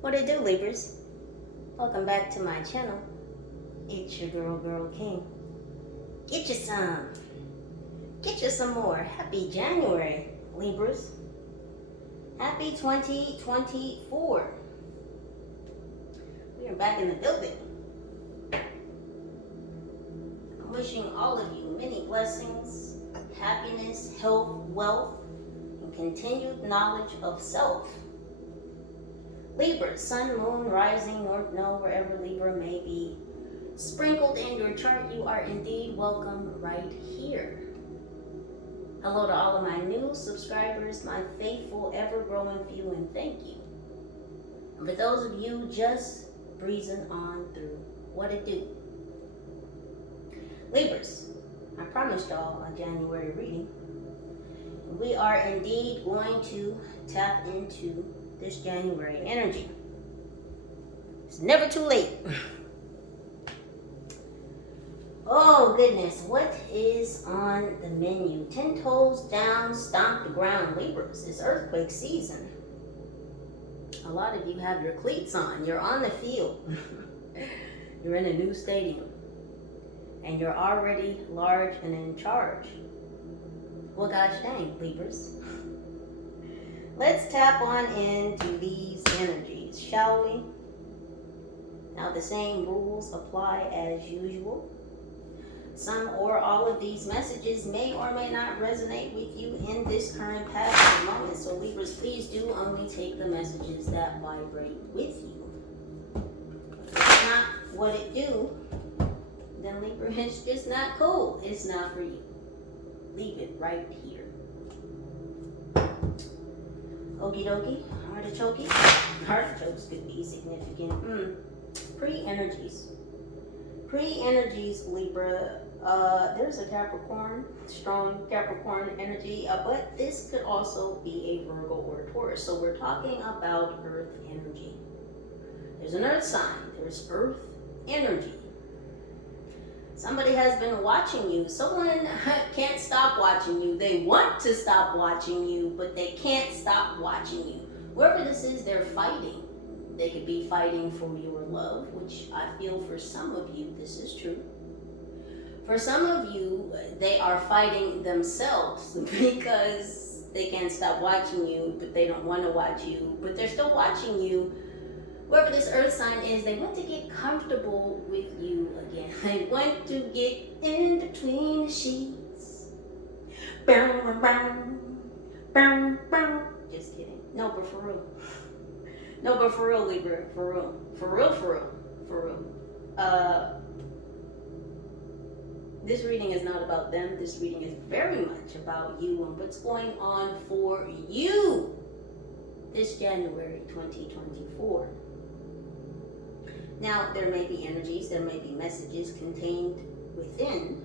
What it do, Libras? Welcome back to my channel. It's your girl King. Get you some. Get you some more. Happy January, Libras. Happy 2024. We are back in the building. I'm wishing all of you many blessings, happiness, health, wealth, and continued knowledge of self. Libra, sun, moon, rising, north, node, wherever Libra may be sprinkled in your chart, you are indeed welcome right here. Hello to all of my new subscribers, my faithful, ever-growing few, and thank you. And for those of you just breezing on through, what it do? Libras, I promised y'all a January reading. We are indeed going to tap into this January energy. It's never too late. Oh goodness, what is on the menu? 10 toes down, stomp the ground, Libras. It's earthquake season. A lot of you have your cleats on. You're on the field. You're in a new stadium. And you're already large and in charge. Well, gosh dang, Libras. Let's tap on into these energies, shall we? Now the same rules apply as usual. Some or all of these messages may or may not resonate with you in this current past moment. So Libras, please do only take the messages that vibrate with you. If it's not what it do, then Libra, it's just not cool. It's not for you. Leave it right here. Okie dokie, artichoke. Artichokes could be significant. Pre-energies. Pre-energies, Libra. There's a Capricorn, strong Capricorn energy, but this could also be a Virgo or a Taurus. So we're talking about Earth energy. There's an Earth sign. There's Earth energy. Somebody has been watching you. Someone can't stop watching you. They want to stop watching you, but they can't stop watching you. Whoever this is, they're fighting. They could be fighting for your love, which I feel for some of you, this is true. For some of you, they are fighting themselves because they can't stop watching you, but they don't want to watch you, but they're still watching you. Whoever this earth sign is, they want to get comfortable with you again. They want to get in between the sheets. Just kidding. No, but for real. No, but for real, Libra. For real. For real, for real. For real. This reading is not about them. This reading is very much about you and what's going on for you this January 2024. Now, there may be energies, there may be messages contained within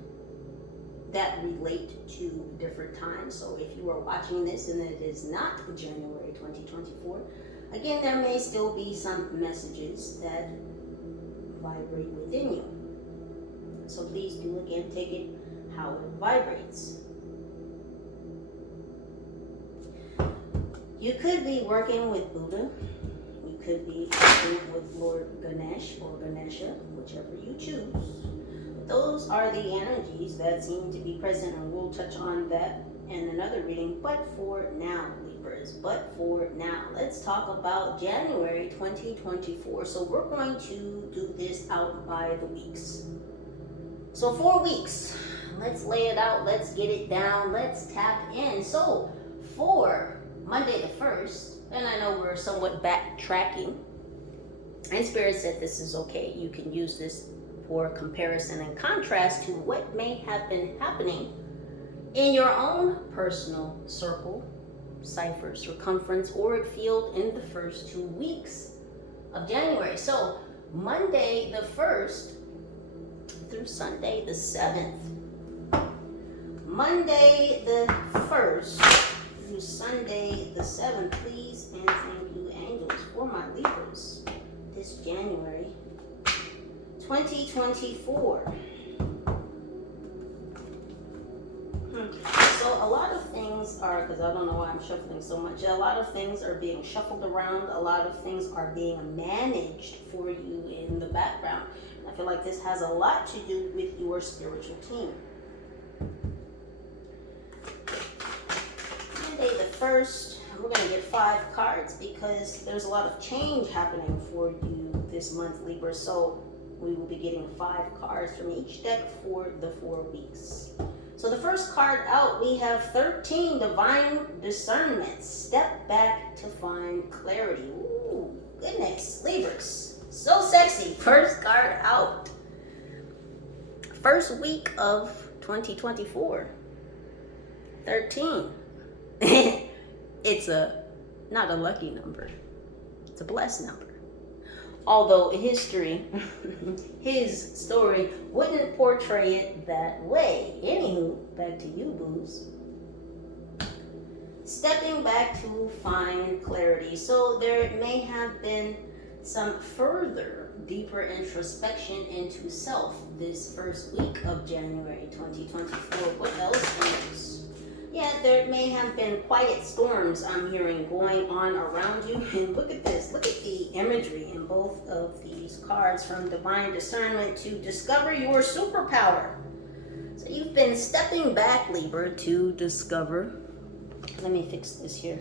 that relate to different times. So if you are watching this and it is not January 2024, again, there may still be some messages that vibrate within you. So please do, again, take it how it vibrates. You could be working with Buddha. You could be working with Lord Ganesh or Ganesha, whichever you choose. Those are the energies that seem to be present, and we'll touch on that in another reading. But for now, Libras, but for now, let's talk about January 2024. So we're going to do this out by the weeks. So 4 weeks, let's lay it out, let's get it down, let's tap in. So for Monday the 1st, and I know we're somewhat backtracking, and Spirit said this is okay. You can use this for comparison and contrast to what may have been happening in your own personal circle, cipher, circumference, or field in the first 2 weeks of January. So Monday the 1st through Sunday the 7th. Monday the 1st through Sunday the 7th. Please and thank you, angels, for my Libras this January 2024. So a lot of things are, because I don't know why I'm shuffling so much, a lot of things are being shuffled around, a lot of things are being managed for you in the background. I feel like this has a lot to do with your spiritual team. Monday the 1st, we're going to get 5 cards because there's a lot of change happening for you this month, Libra. So we will be getting 5 cards from each deck for the 4 weeks. So the first card out, we have 13, Divine Discernment. Step back to find clarity. Ooh, goodness, Libras. So sexy. First card out. First week of 2024. 13. It's not a lucky number. It's a blessed number. Although history, his story wouldn't portray it that way. Anywho, back to you, booze. Stepping back to find clarity. So there may have been some further deeper introspection into self this first week of January 2024. What else is? Yeah, there may have been quiet storms I'm hearing going on around you. And look at this. Look at the imagery in both of these cards, from Divine Discernment to discover your superpower. So you've been stepping back, Libra, to discover. Let me fix this here.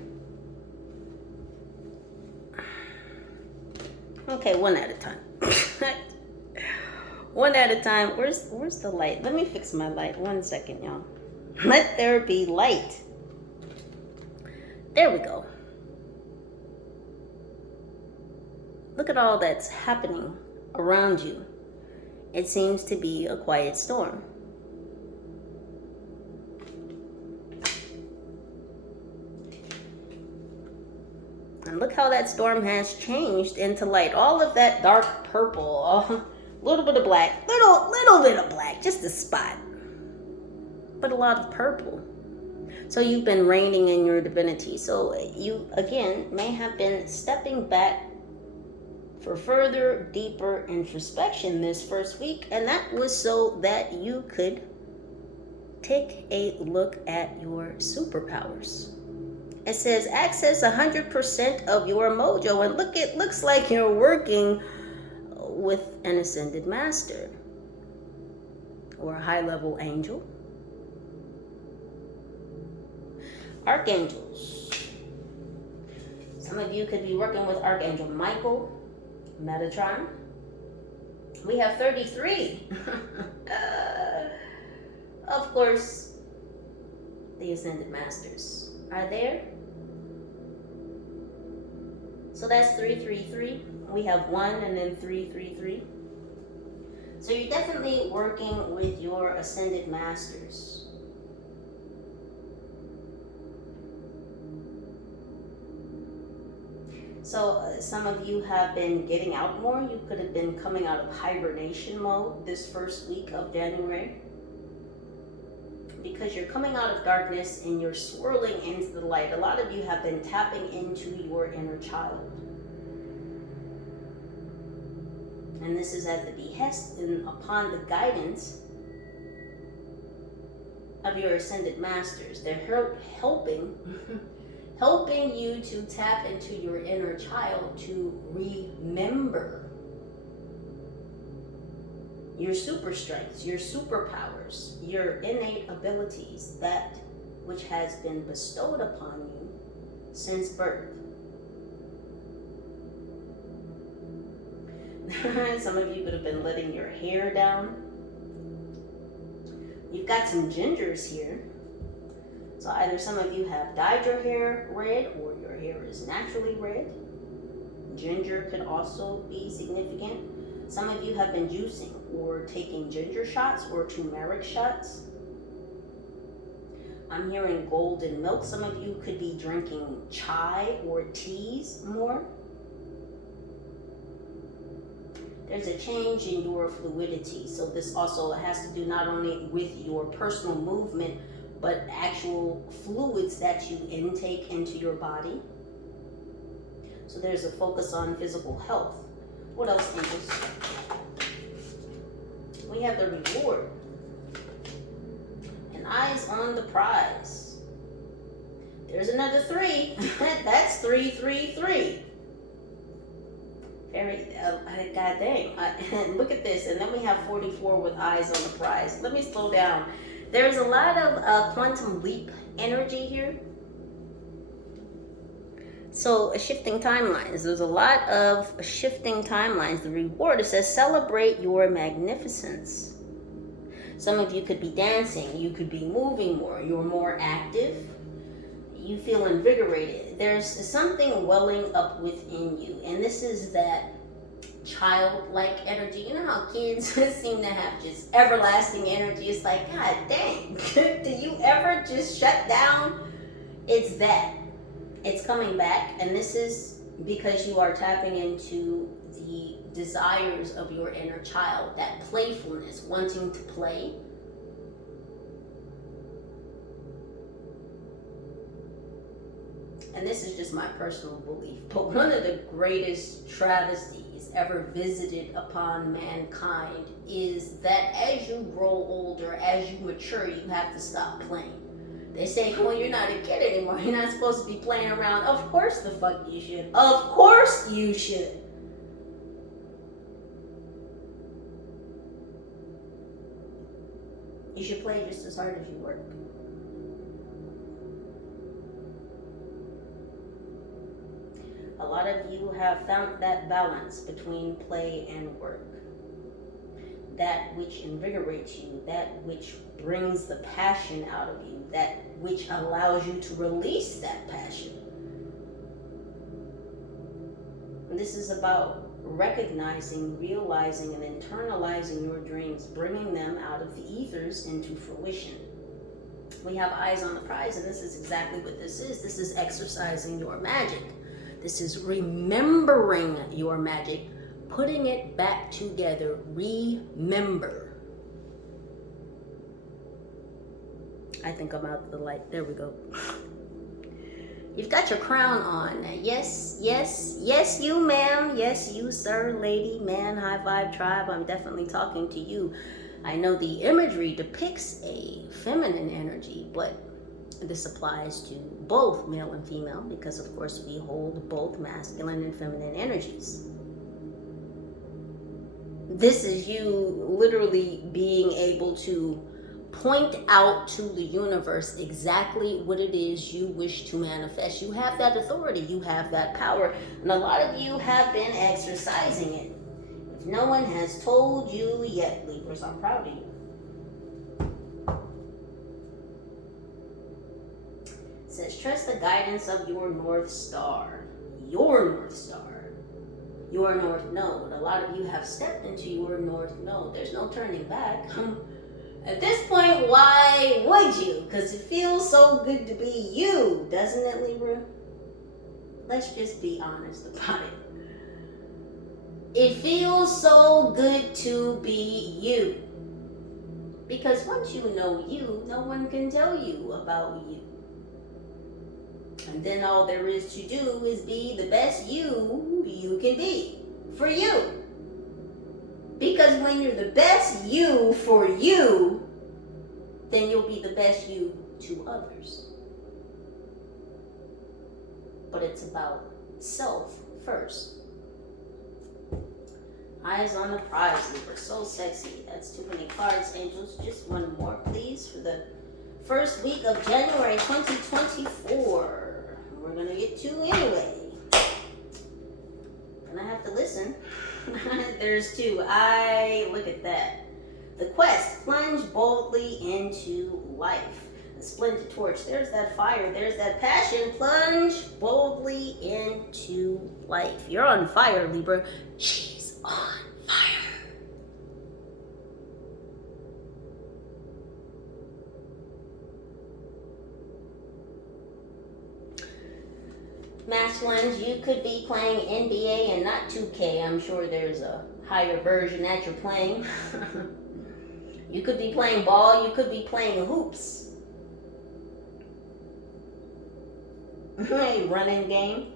Okay, one at a time. One at a time. Where's the light? Let me fix my light. 1 second, y'all. Let there be light. There we go. Look at all that's happening around you. It seems to be a quiet storm. And look how that storm has changed into light. All of that dark purple, a little bit of black, little bit of black, just a spot. But a lot of purple. So you've been reigning in your divinity. So you, again, may have been stepping back for further, deeper introspection this first week. And that was so that you could take a look at your superpowers. It says access 100% of your mojo. And look, it looks like you're working with an ascended master or a high-level angel. Archangels. Some of you could be working with Archangel Michael, Metatron. We have 33. Of course, the Ascended Masters are there. So that's 333. We have 1 and then 333. So you're definitely working with your Ascended Masters. So some of you have been getting out more. You could have been coming out of hibernation mode this first week of January, because you're coming out of darkness and you're swirling into the light. A lot of you have been tapping into your inner child. And this is at the behest and upon the guidance of your Ascended Masters. They're helping you to tap into your inner child, to remember your super strengths, your superpowers, your innate abilities, that which has been bestowed upon you since birth. Some of you could have been letting your hair down. You've got some gingers here. So either some of you have dyed your hair red or your hair is naturally red. Ginger could also be significant. Some of you have been juicing or taking ginger shots or turmeric shots. I'm hearing golden milk. Some of you could be drinking chai or teas more. There's a change in your fluidity. So this also has to do not only with your personal movement, but actual fluids that you intake into your body. So there's a focus on physical health. What else, angels? We have the reward. And eyes on the prize. There's another 3. That's 333. Very, god dang. Look at this. And then we have 44 with eyes on the prize. Let me slow down. There's a lot of quantum leap energy here. So shifting timelines. There's a lot of shifting timelines. The reward, it says celebrate your magnificence. Some of you could be dancing. You could be moving more. You're more active. You feel invigorated. There's something welling up within you. And this is that childlike energy. You know how kids seem to have just everlasting energy? It's like, god dang, do you ever just shut down? It's that. It's coming back, and this is because you are tapping into the desires of your inner child, that playfulness, wanting to play. And this is just my personal belief, but one of the greatest travesties ever visited upon mankind is that as you grow older, as you mature, you have to stop playing. They say, well, you're not a kid anymore. You're not supposed to be playing around. Of course the fuck you should. Of course you should. You should play just as hard as you work. A lot of you have found that balance between play and work. That which invigorates you, that which brings the passion out of you, that which allows you to release that passion. And this is about recognizing, realizing, and internalizing your dreams, bringing them out of the ethers into fruition. We have eyes on the prize, and this is exactly what this is. This is exercising your magic. This is remembering your magic, putting it back together. Remember. I think I'm out of the light. There we go. You've got your crown on. Yes, yes, yes, you, ma'am. Yes, you, sir, lady, man, high vibe tribe. I'm definitely talking to you. I know the imagery depicts a feminine energy, but this applies to both male and female because, of course, we hold both masculine and feminine energies. This is you literally being able to point out to the universe exactly what it is you wish to manifest. You have that authority. You have that power. And a lot of you have been exercising it. If no one has told you yet, Libras, I'm proud of you. It says, trust the guidance of your North Star. Your North Star. Your North Node. A lot of you have stepped into your North Node. There's no turning back. At this point, why would you? Because it feels so good to be you, doesn't it, Libra? Let's just be honest about it. It feels so good to be you. Because once you know you, no one can tell you about you. And then all there is to do is be the best you can be for you. Because when you're the best you for you, then you'll be the best you to others. But it's about self first. Eyes on the prize, Libra. So sexy. That's too many cards, angels. Just one more, please, for the first week of January 2024. We're going to get 2 anyway. And I have to listen. There's 2. Look at that. The quest, plunge boldly into life. The splendid torch, there's that fire, there's that passion. Plunge boldly into life. You're on fire, Libra. She's on fire. Masculines, you could be playing NBA and not 2K. I'm sure there's a higher version that you're playing. You could be playing ball, you could be playing hoops. Running game.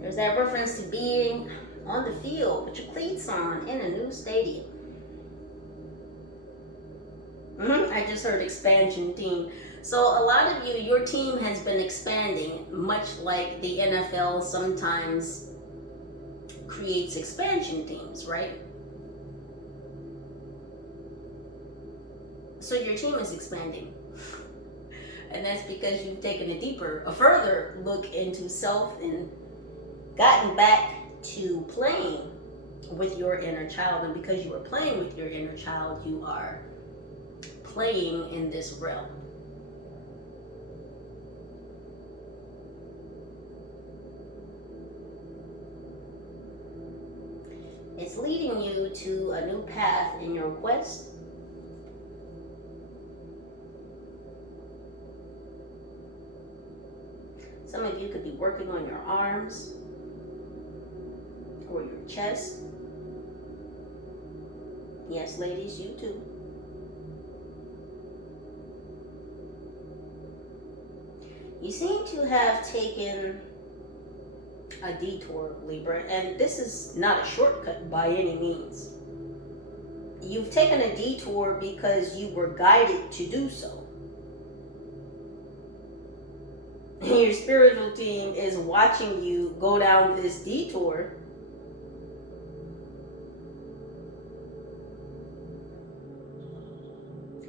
There's that reference to being on the field with your cleats on in a new stadium. I just heard expansion team. So a lot of you, your team has been expanding, much like the NFL sometimes creates expansion teams, right? So your team is expanding. And that's because you've taken a further look into self and gotten back to playing with your inner child. And because you are playing with your inner child, you are playing in this realm. It's leading you to a new path in your quest. Some of you could be working on your arms or your chest. Yes, ladies, you too. You seem to have taken a detour, Libra, and this is not a shortcut by any means. You've taken a detour because you were guided to do so. Your spiritual team is watching you go down this detour.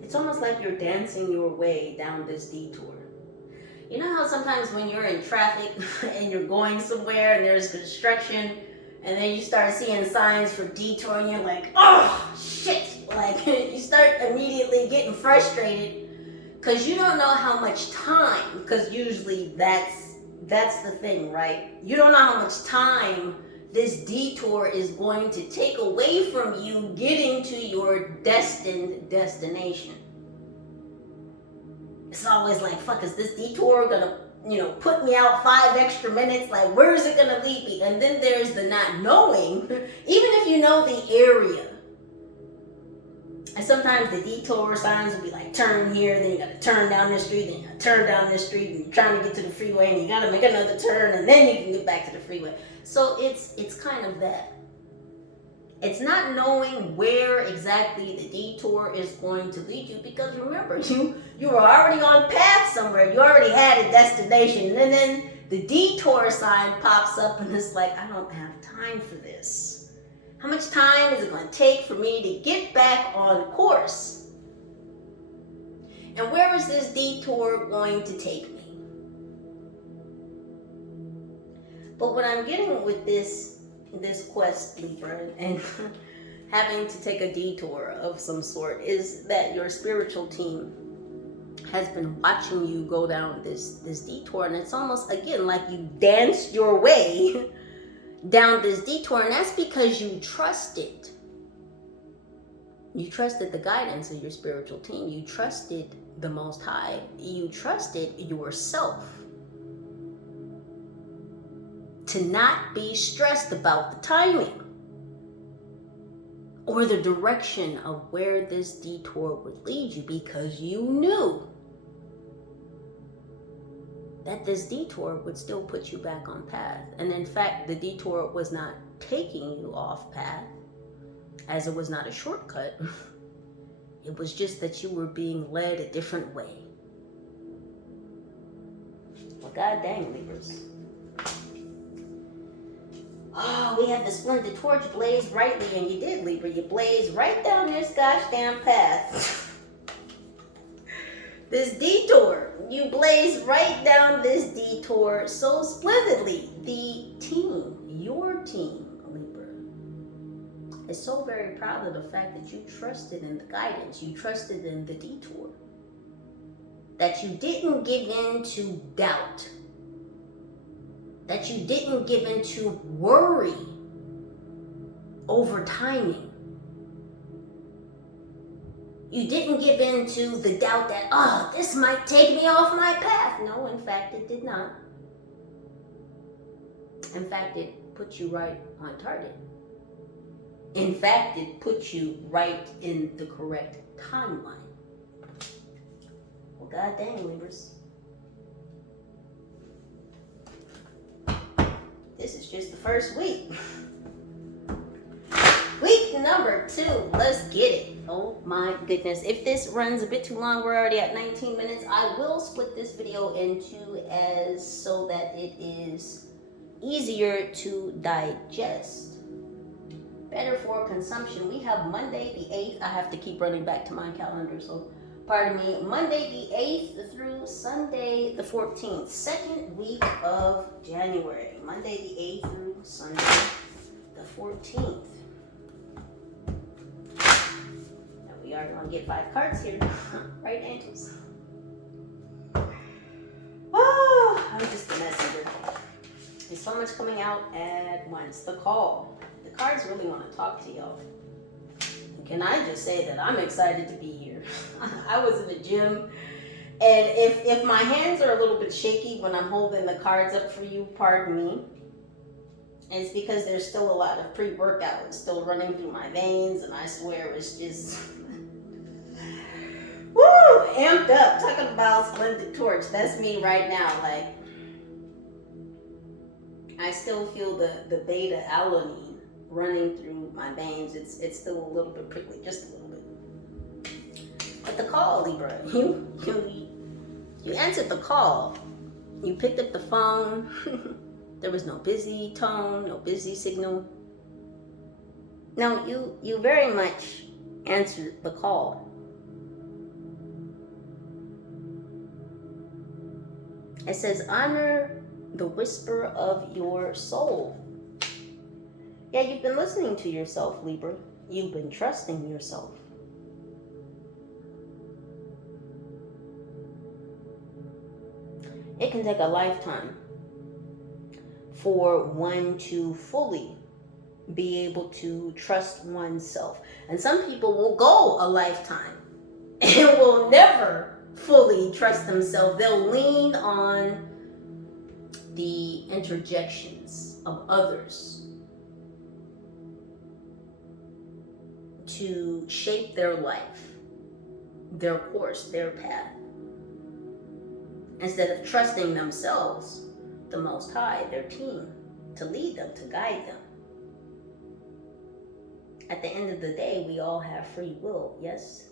It's almost like you're dancing your way down this detour. You know how sometimes when you're in traffic and you're going somewhere and there's construction and then you start seeing signs for detour and you're like, oh, shit. Like you start immediately getting frustrated because you don't know how much time, because usually that's the thing, right? You don't know how much time this detour is going to take away from you getting to your destined destination. It's always like, fuck, is this detour gonna, put me out 5 extra minutes? Like, where is it gonna lead me? And then there's the not knowing, even if you know the area. And sometimes the detour signs will be like, turn here, then you gotta turn down this street, then you gotta turn down this street, and you're trying to get to the freeway, and you gotta make another turn, and then you can get back to the freeway. So it's kind of that. It's not knowing where exactly the detour is going to lead you, because remember, you were already on path somewhere. You already had a destination, and then the detour sign pops up, and it's like, I don't have time for this. How much time is it going to take for me to get back on course? And where is this detour going to take me? But what I'm getting with this quest, Libra, and having to take a detour of some sort, is that your spiritual team has been watching you go down this detour, and it's almost, again, like you danced your way down this detour, and that's because you trusted. You trusted the guidance of your spiritual team. You trusted the Most High. You trusted yourself to not be stressed about the timing or the direction of where this detour would lead you, because you knew that this detour would still put you back on path. And in fact, the detour was not taking you off path, as it was not a shortcut. It was just that you were being led a different way. Well, god dang, Libras. Oh, we have the splendid torch blaze brightly, and you did, Libra. You blazed right down this gosh damn path. This detour. You blazed right down this detour so splendidly. The team, your team, Libra, is so very proud of the fact that you trusted in the guidance. You trusted in the detour. That you didn't give in to doubt. That you didn't give in to worry over timing. You didn't give in to the doubt that, oh, this might take me off my path. No, in fact, it did not. In fact, it put you right on target. In fact, it put you right in the correct timeline. Well, god dang, Libras. This is just the first week. Week number 2. Let's get it. Oh my goodness. If this runs a bit too long, we're already at 19 minutes. I will split this video into as so that it is easier to digest. Better for consumption. We have Monday the 8th. I have to keep running back to my calendar, so pardon me. Monday the 8th through Sunday the 14th. Second week of January. Monday the 8th through Sunday the 14th. Now we are going to get 5 cards here. Right, angels? Oh, I'm just a messenger. There's so much coming out at once. The call. The cards really want to talk to y'all. Can I just say that I'm excited to be here. I was in the gym, and if my hands are a little bit shaky when I'm holding the cards up for you, pardon me. It's because there's still a lot of pre-workout. It's still running through my veins, and I swear it's just woo, amped up. Talking about splendid torch. That's me right now. Like, I still feel the beta alanine running through my veins. It's still a little bit prickly, just a little bit. But the call, Libra, you answered the call. You picked up the phone. There was no busy tone, no busy signal. No, you very much answered the call. It says, honor the whisper of your soul. Yeah, you've been listening to yourself, Libra. You've been trusting yourself. It can take a lifetime for one to fully be able to trust oneself. And some people will go a lifetime and will never fully trust themselves. They'll lean on the interjections of others to shape their life, their course, their path, instead of trusting themselves, the Most High, their team, to lead them, to guide them. At the end of the day, we all have free will, yes?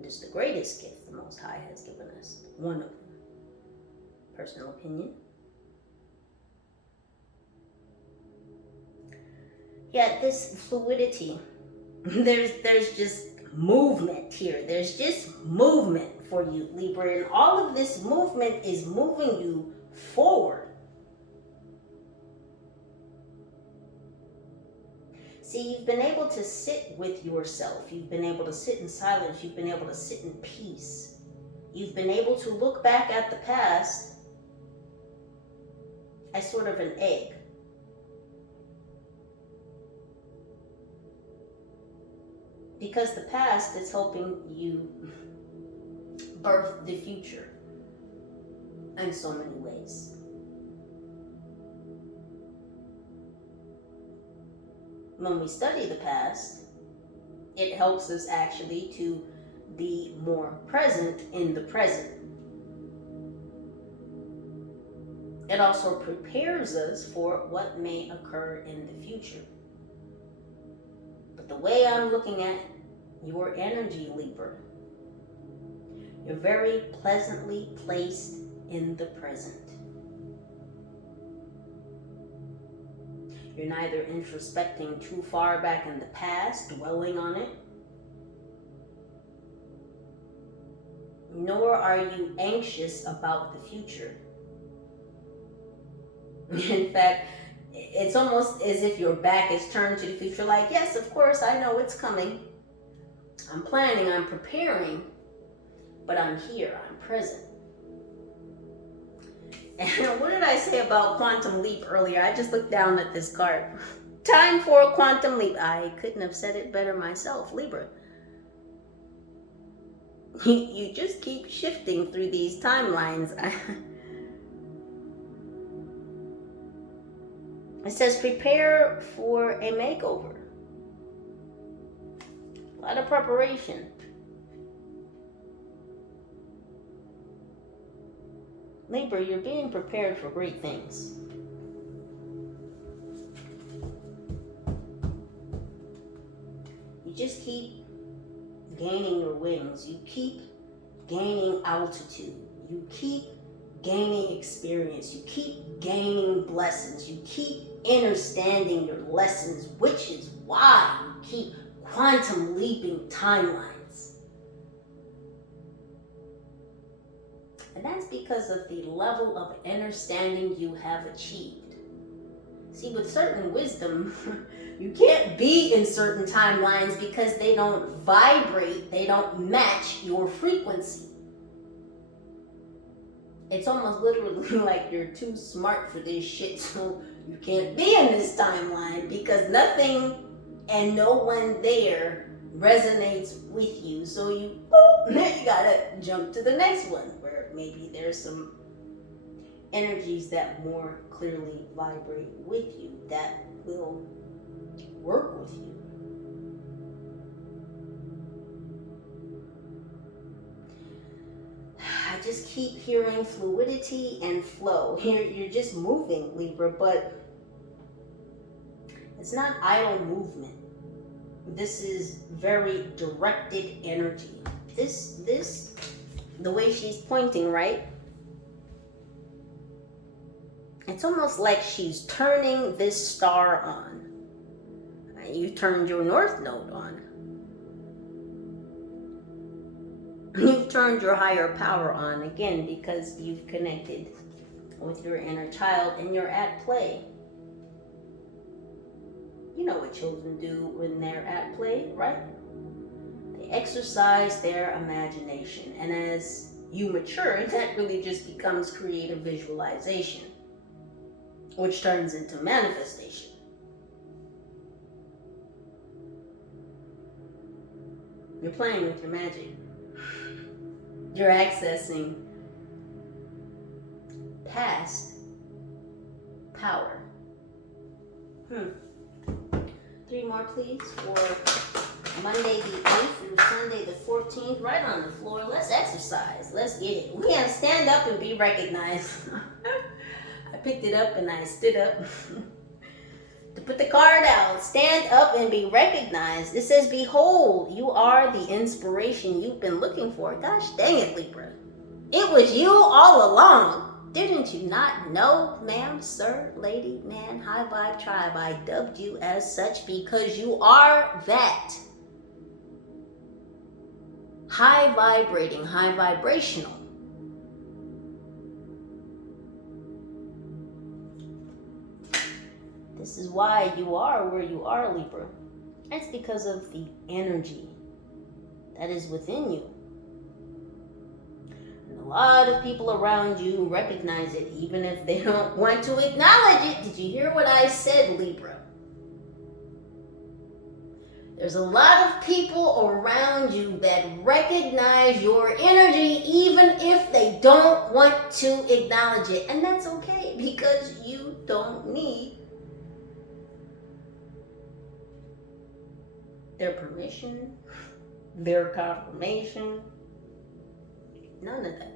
It is the greatest gift the Most High has given us. One of them. Personal opinion. Yeah, this fluidity. There's just movement here. There's just movement for you, Libra. And all of this movement is moving you forward. See, you've been able to sit with yourself. You've been able to sit in silence. You've been able to sit in peace. You've been able to look back at the past as sort of an egg. Because the past is helping you birth the future in so many ways. When we study the past, it helps us actually to be more present in the present. It also prepares us for what may occur in the future. But the way I'm looking at your energy, Libra, you're very pleasantly placed in the present. You're neither introspecting too far back in the past, dwelling on it, nor are you anxious about the future. In fact, it's almost as if your back is turned to the future, like, yes, of course, I know it's coming. I'm planning, I'm preparing, but I'm here, I'm present. And what did I say about quantum leap earlier? I just looked down at this card. Time for a quantum leap. I couldn't have said it better myself, Libra. You just keep shifting through these timelines. It says prepare for a makeover. A lot of preparation. Libra, you're being prepared for great things. just keep gaining your wings. You keep gaining altitude. You keep gaining experience. You keep gaining blessings. You keep understanding your lessons, which is why you keep quantum leaping timelines. And that's because of the level of understanding you have achieved. See, with certain wisdom, you can't be in certain timelines because they don't vibrate, they don't match your frequency. It's almost literally like you're too smart for this shit, so you can't be in this timeline because nothing and no one there resonates with you. So you gotta jump to the next one where maybe there's some energies that more clearly vibrate with you that will work with you. I just keep hearing fluidity and flow. You're just moving, Libra, but it's not idle movement. This is very directed energy. This, the way she's pointing, right? It's almost like she's turning this star on. You turned your north node on. You've turned your higher power on again because you've connected with your inner child and you're at play. You know what children do when they're at play, right? They exercise their imagination. And as you mature, that really just becomes creative visualization, which turns into manifestation. You're playing with your magic. You're accessing past power. 3 more, please, for Monday the 8th through Sunday the 14th. Right on the floor. Let's exercise. Let's get it. We have stand up and be recognized. I picked it up and I stood up to put the card out. Stand up and be recognized. It says, behold, you are the inspiration you've been looking for. Gosh dang it, Libra. It was you all along. Didn't you not know, ma'am, sir, lady, man, high vibe tribe? I dubbed you as such because you are that. High vibrating, high vibrational. This is why you are where you are, Libra. It's because of the energy that is within you. And a lot of people around you recognize it, even if they don't want to acknowledge it. Did you hear what I said, Libra? There's a lot of people around you that recognize your energy, even if they don't want to acknowledge it. And that's okay, because you don't need their permission, their confirmation, none of that.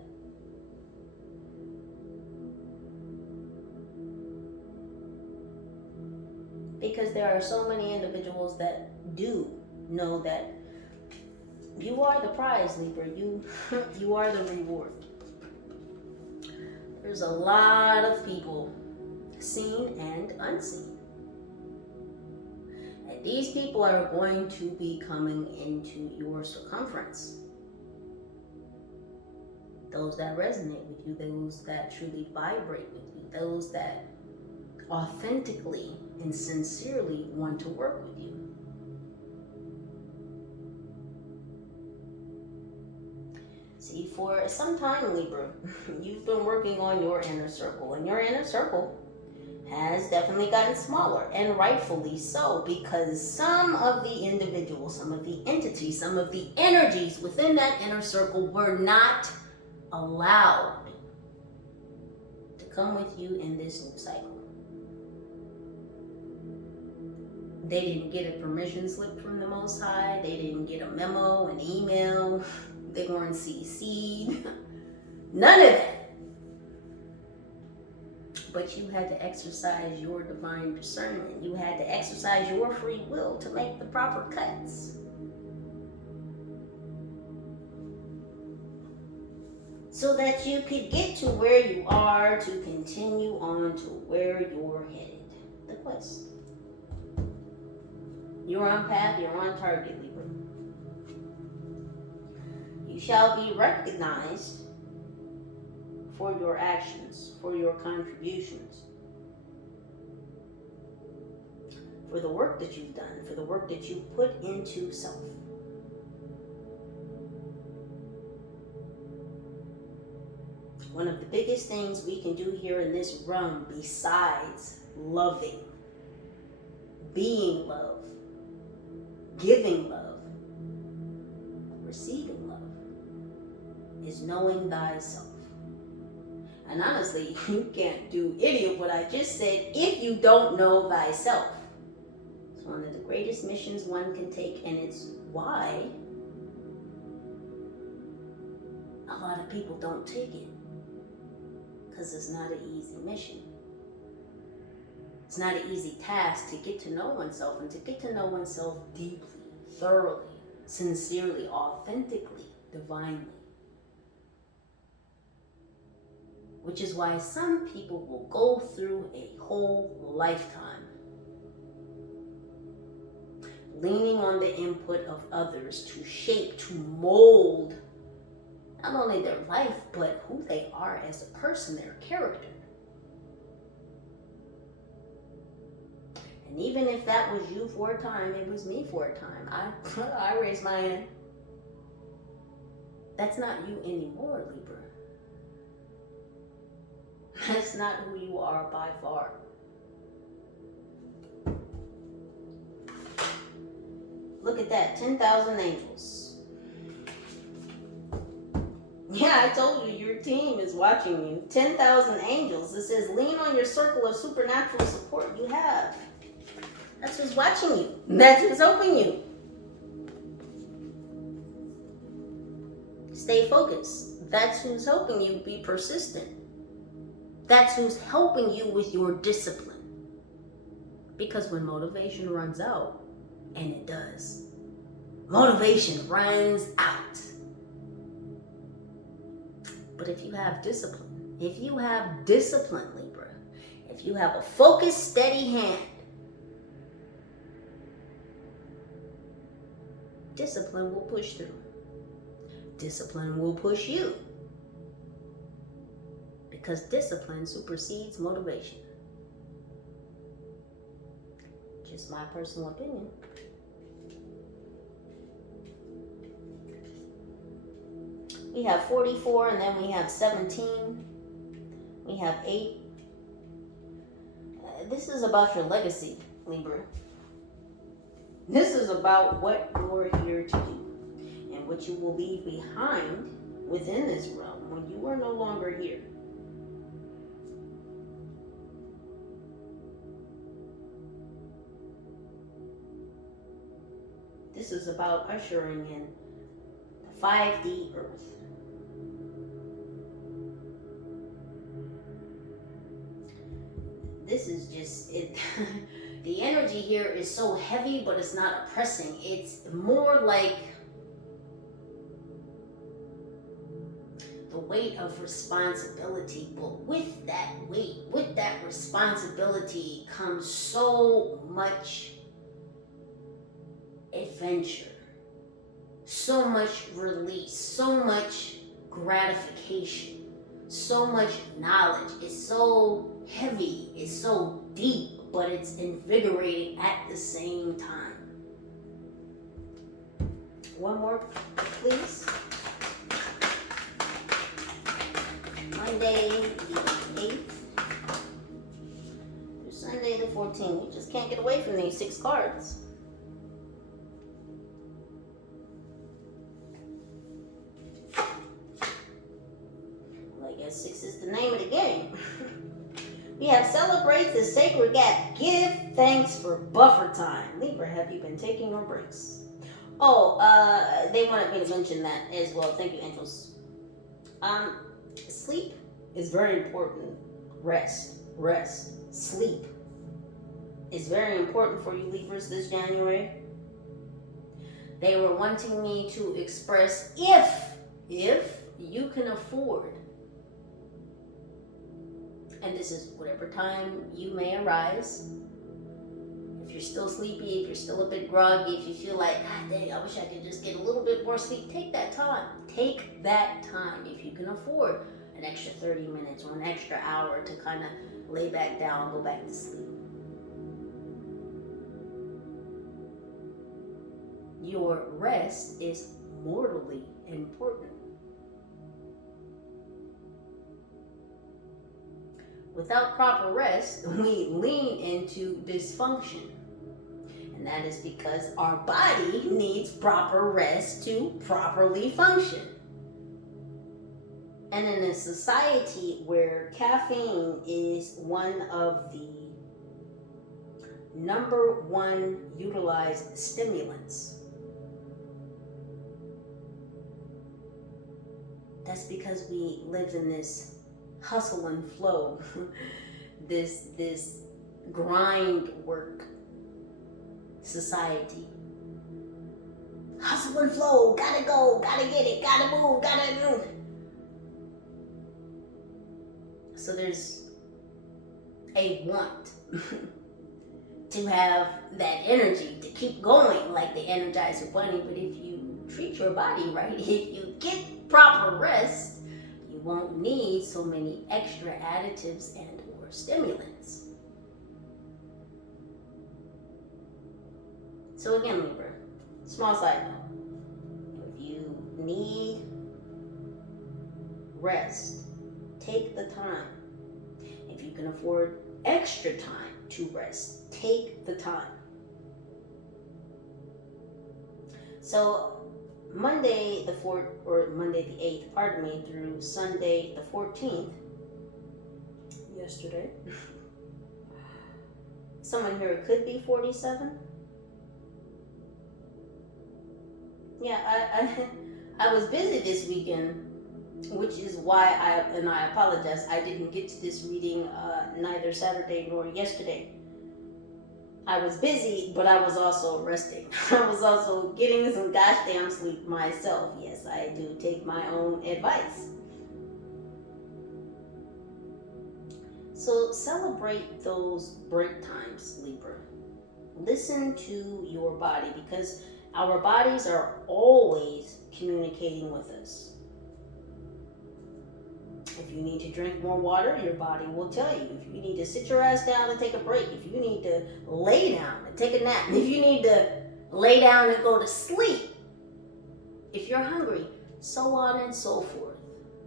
Because there are so many individuals that do know that you are the prize, Libra. You are the reward. There's a lot of people, seen and unseen. And these people are going to be coming into your circumference. Those that resonate with you, those that truly vibrate with you, those that authentically and sincerely want to work with you. See, for some time, Libra, you've been working on your inner circle, and your inner circle has definitely gotten smaller, and rightfully so, because some of the individuals, some of the entities, some of the energies within that inner circle were not allowed to come with you in this new cycle. They didn't get a permission slip from the Most High. They didn't get a memo, an email. They weren't CC'd. None of that. But you had to exercise your divine discernment. You had to exercise your free will to make the proper cuts. so that you could get to where you are to continue on to where you're headed. The quest. You're on path, you're on target, Libra. You shall be recognized for your actions, for your contributions, for the work that you've done, for the work that you put into self. One of the biggest things we can do here in this realm, besides loving, being love, giving love, receiving love, is knowing thyself. And honestly, you can't do any of what I just said if you don't know thyself. It's one of the greatest missions one can take, and it's why a lot of people don't take it. Because it's not an easy mission. It's not an easy task to get to know oneself, and to get to know oneself deeply, thoroughly, sincerely, authentically, divinely. Which is why some people will go through a whole lifetime leaning on the input of others to shape, to mold not only their life, but who they are as a person, their character. And even if that was you for a time, it was me for a time. I raised my hand. That's not you anymore, Libra. That's not who you are by far. Look at that, 10,000 angels. Yeah, I told you, your team is watching you. 10,000 angels. It says, lean on your circle of supernatural support you have. That's who's watching you. That's who's helping you. Stay focused. That's who's helping you be persistent. That's who's helping you with your discipline. Because when motivation runs out, and it does, motivation runs out. But if you have discipline, Libra, if you have a focused, steady hand, discipline will push through. Discipline will push you. Because discipline supersedes motivation. Just my personal opinion. We have 44, and then we have 17. We have 8. This is about your legacy, Libra. This is about what you're here to do and what you will leave behind within this realm when you are no longer here. This is about ushering in the 5D Earth. This is just it. The energy here is so heavy, but it's not oppressing. It's more like the weight of responsibility. But with that weight, with that responsibility comes so much adventure, so much release, so much gratification, so much knowledge. It's so heavy, it's so deep, but it's invigorating at the same time. One more, please. Monday the 8th through Sunday the 14th. You just can't get away from these 6 cards. Well, I guess 6 is the name of the game. We have celebrate the sacred gap. Give thanks for buffer time. Libra, have you been taking your breaks? Oh, they wanted me to mention that as well. Thank you, angels. Sleep is very important. Rest, sleep is very important for you Libras this January. They were wanting me to express if you can afford And this is whatever time you may arise. If you're still sleepy, if you're still a bit groggy, if you feel like, God dang, I wish I could just get a little bit more sleep, take that time. Take that time if you can afford an extra 30 minutes or an extra hour to kind of lay back down, go back to sleep. Your rest is mortally important. Without proper rest, we lean into dysfunction. And that is because our body needs proper rest to properly function. And in a society where caffeine is one of the #1 utilized stimulants, that's because we live in this hustle and flow, this grind work society. Hustle and flow, gotta go, gotta get it, gotta move, gotta do. So there's a want to have that energy to keep going like the Energizer Bunny. But if you treat your body right, if you get proper rest, you won't need so many extra additives and or stimulants. So again, Libra, small side note, if you need rest, take the time. If you can afford extra time to rest, take the time. So Monday the 4th, or Monday the 8th, pardon me, through Sunday the 14th, yesterday, someone here could be 47. Yeah, I was busy this weekend, which is why I apologize, I didn't get to this reading neither Saturday nor yesterday. I was busy, but I was also resting. I was also getting some gosh damn sleep myself. Yes, I do take my own advice. So celebrate those break times, Libra. Listen to your body, because our bodies are always communicating with us. If you need to drink more water, your body will tell you. If you need to sit your ass down and take a break, if you need to lay down and take a nap, if you need to lay down and go to sleep, if you're hungry, so on and so forth.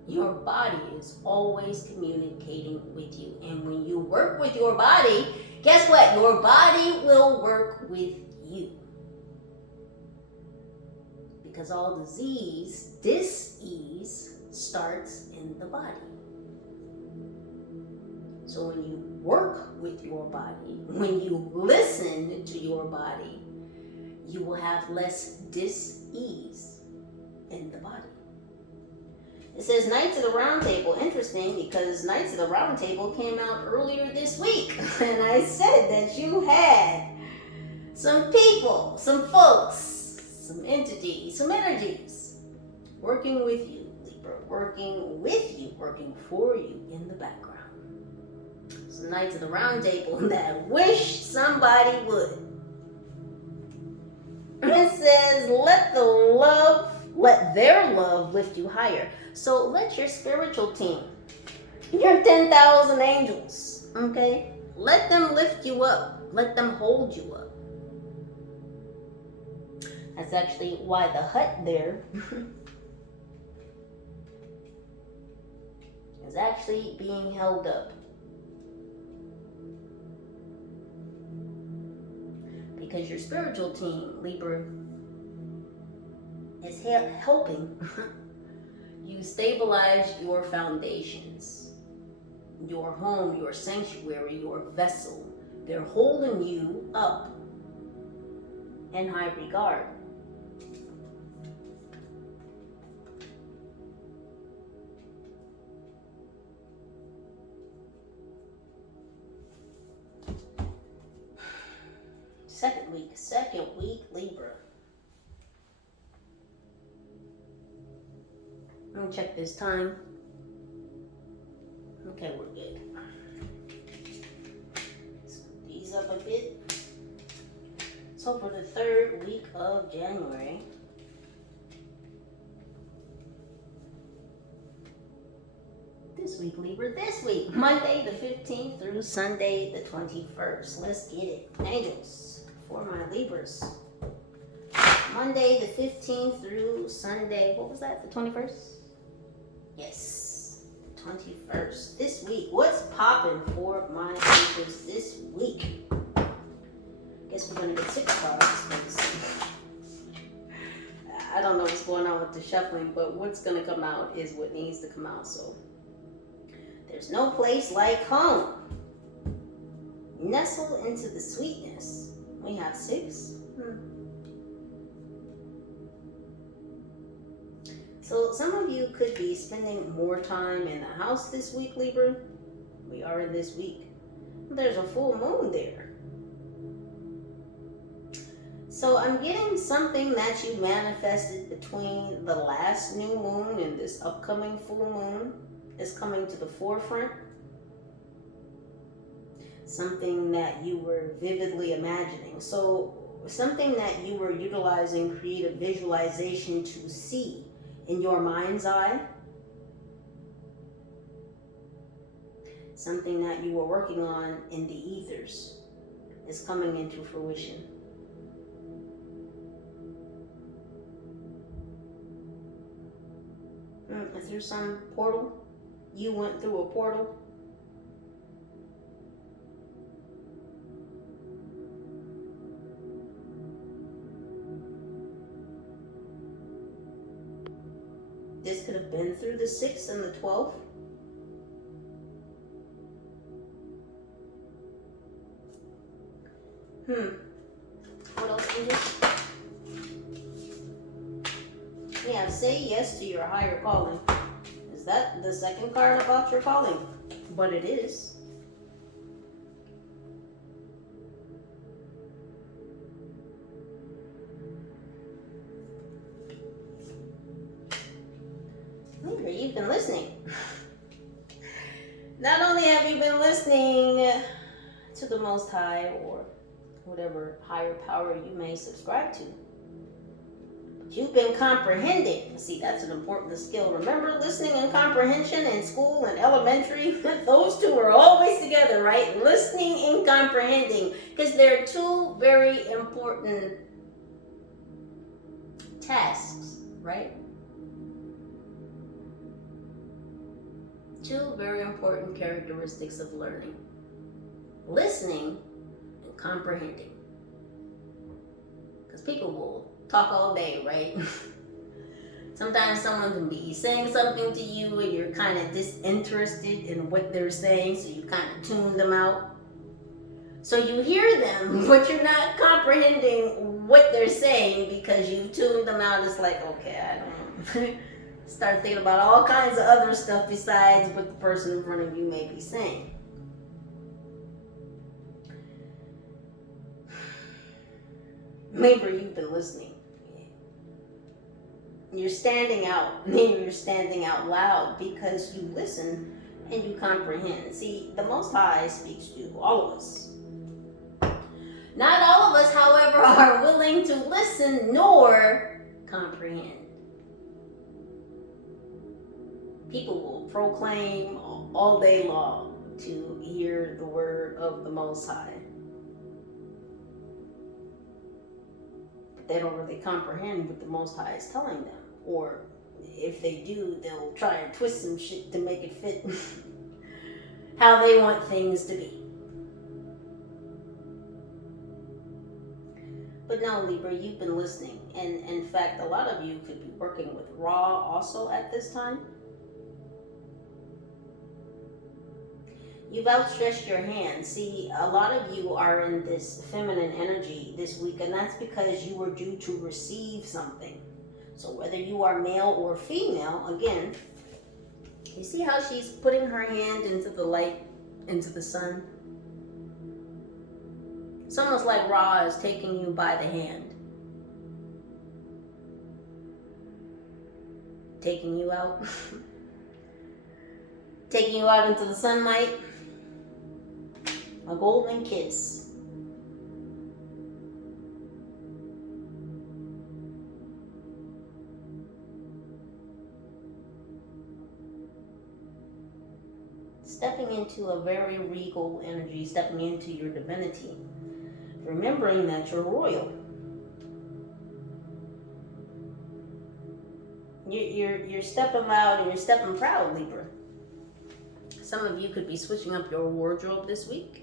Your body is always communicating with you. And when you work with your body, guess what? Your body will work with you. Because all disease, dis-ease, starts in the body. So when you work with your body, when you listen to your body, you will have less dis-ease in the body. It says Knights of the Round Table. Interesting, because Knights of the Round Table came out earlier this week. And I said that you had some people, some folks, some entities, some energies working with you, Libra, working with you, working for you in the background. Some Knights of the Round Table that wish somebody would. It says, let their love lift you higher. So let your spiritual team, your 10,000 angels, okay? Let them lift you up. Let them hold you up. That's actually why the hut there is actually being held up. Because your spiritual team, Libra, is helping you stabilize your foundations, your home, your sanctuary, your vessel. They're holding you up in high regard. Second week, Libra. Let me check this time. Okay, we're good. Let's ease up a bit. So for the 3rd week of January, this week, Libra, this week, Monday the 15th through Sunday the 21st. Let's get it. Angels for my Libras. Monday the 15th through Sunday, what was that, the 21st? Yes, 21st. This week, what's popping for my Libras this week? Guess we're going to get 6 cards because I don't know what's going on with the shuffling, but what's going to come out is what needs to come out. So there's no place like home. Nestle into the sweetness. We have 6. So some of you could be spending more time in the house this week, Libra. We are in this week. There's a full moon there. So I'm getting something that you manifested between the last new moon and this upcoming full moon is coming to the forefront. Something that you were vividly imagining. So something that you were utilizing creative visualization to see in your mind's eye. Something that you were working on in the ethers is coming into fruition. Through some portal? You went through a portal? This could have been through the 6th and the 12th. What else is it? Yeah, say yes to your higher calling. Is that the second card about your calling? But it is. Libra, you've been listening. Not only have you been listening to the Most High or whatever higher power you may subscribe to, you've been comprehending. See, that's an important skill. Remember, listening and comprehension in school and elementary? Those two are always together, right? Listening and comprehending. Because they're 2 very important tasks, right? 2 very important characteristics of learning. Listening and comprehending. Because people will talk all day, right? Sometimes someone can be saying something to you and you're kind of disinterested in what they're saying, so you kind of tune them out. So you hear them, but you're not comprehending what they're saying because you've tuned them out. It's like, okay, I don't start thinking about all kinds of other stuff besides what the person in front of you may be saying. Libra, you've been listening. You're standing out. You're standing out loud because you listen and you comprehend. See, the Most High speaks to all of us. Not all of us, however, are willing to listen nor comprehend. People will proclaim all day long to hear the word of the Most High. But they don't really comprehend what the Most High is telling them. Or if they do, they'll try and twist some shit to make it fit how they want things to be. But no, Libra, you've been listening. And in fact, a lot of you could be working with Ra also at this time. You've outstretched your hand. See, a lot of you are in this feminine energy this week, and that's because you were due to receive something. So whether you are male or female, again, you see how she's putting her hand into the light, into the sun? It's almost like Ra is taking you by the hand, taking you out. taking you out into the sunlight. A golden kiss. Stepping into a very regal energy, stepping into your divinity. Remembering that you're royal. You're stepping loud and you're stepping proud, Libra. Some of you could be switching up your wardrobe this week.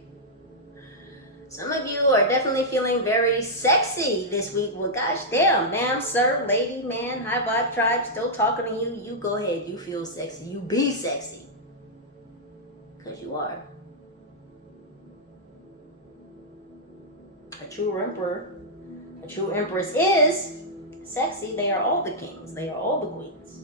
Some of you are definitely feeling very sexy this week. Well, gosh damn, ma'am, sir, lady, man, high vibe tribe, still talking to you. You go ahead, you feel sexy. You be sexy. Because you are. A true emperor, a true empress is sexy. They are all the kings. They are all the queens.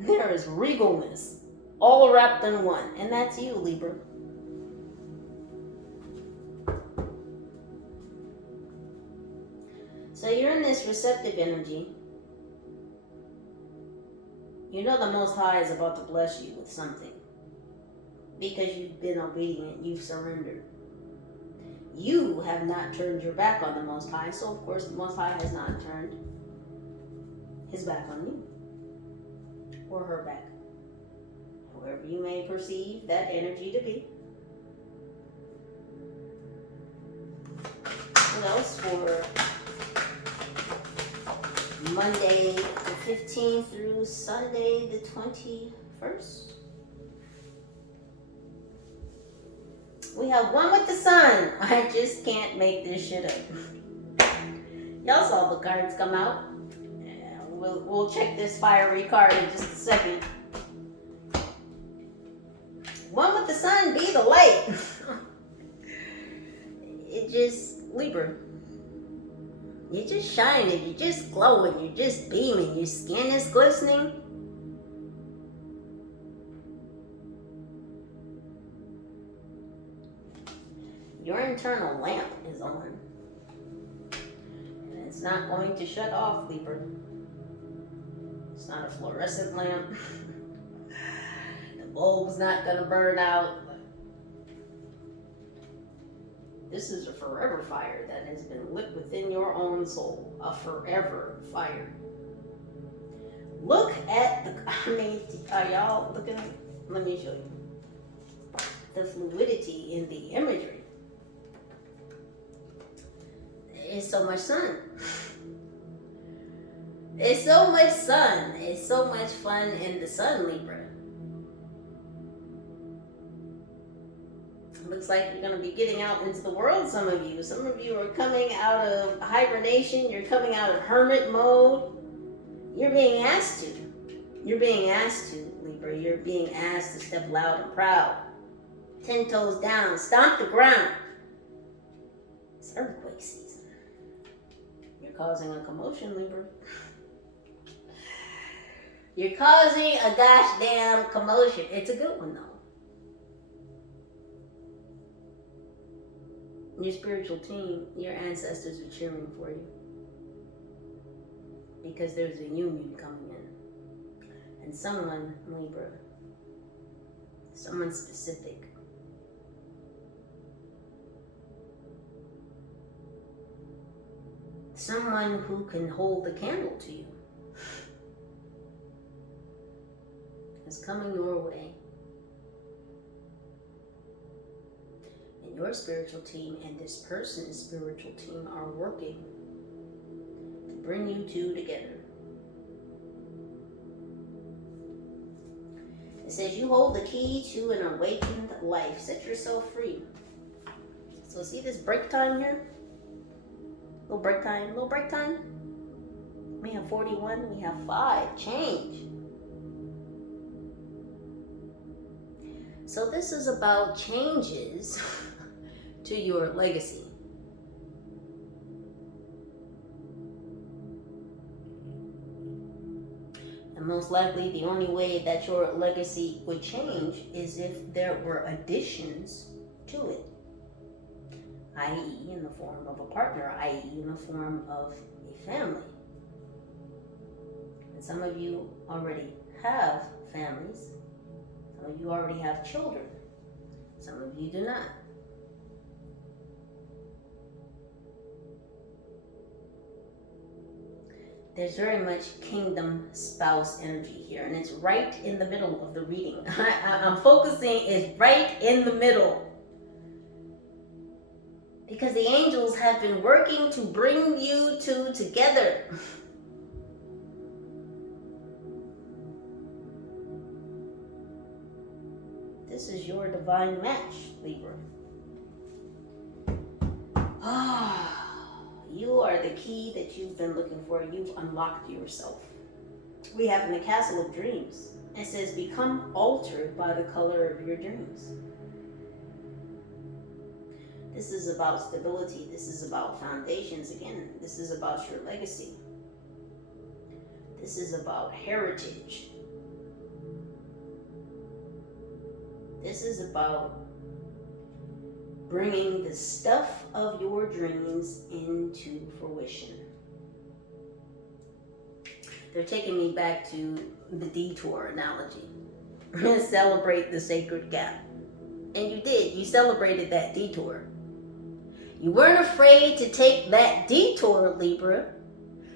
There is regalness all wrapped in one, and that's you, Libra. So you're in this receptive energy. You know the Most High is about to bless you with something because you've been obedient, you've surrendered. You have not turned your back on the Most High, so of course the Most High has not turned his back on you or her back. However you may perceive that energy to be. What else for Monday the 15th through Sunday the 21st? We have one with the sun. I just can't make this shit up. Y'all saw the cards come out. We'll check this fiery card in just a second. One with the sun, be the light. It just, Libra. You're just shining, you're just glowing, you're just beaming, your skin is glistening. Your internal lamp is on. And it's not going to shut off, Libra. It's not a fluorescent lamp. The bulb's not going to burn out. This is a forever fire that has been lit within your own soul. A forever fire. Look at the, are y'all looking at, let me show you. The fluidity in the imagery. It's so much sun. It's so much sun. It's so much fun in the sun, Libra. Looks like you're going to be getting out into the world, some of you. Some of you are coming out of hibernation. You're coming out of hermit mode. You're being asked to. You're being asked to, Libra. You're being asked to step loud and proud. 10 toes down. Stomp the ground. It's earthquake season. You're causing a commotion, Libra. You're causing a gosh damn commotion. It's a good one, though. Your spiritual team, your ancestors are cheering for you. Because there's a union coming in. And someone, Libra, someone specific, someone who can hold the candle to you, is coming your way. And your spiritual team and this person's spiritual team are working to bring you two together. It says you hold the key to an awakened life. Set yourself free. So see this break time here? Little break time, little break time. We have 41, we have 5, change. So this is about changes to your legacy. And most likely the only way that your legacy would change is if there were additions to it. I.e. in the form of a partner, i.e. in the form of a family. Some of you already have families. Some of you already have children. Some of you do not. There's very much kingdom spouse energy here, and it's right in the middle of the reading. I'm focusing, it's right in the middle. Because the angels have been working to bring you two together. This is your divine match, Libra. You are the key that you've been looking for. You've unlocked yourself. We have in the Castle of Dreams. It says, become altered by the color of your dreams. This is about stability. This is about foundations again. This is about your legacy. This is about heritage. This is about bringing the stuff of your dreams into fruition. They're taking me back to the detour analogy. Celebrate the sacred gap. And you did. You celebrated that detour. You weren't afraid to take that detour, Libra.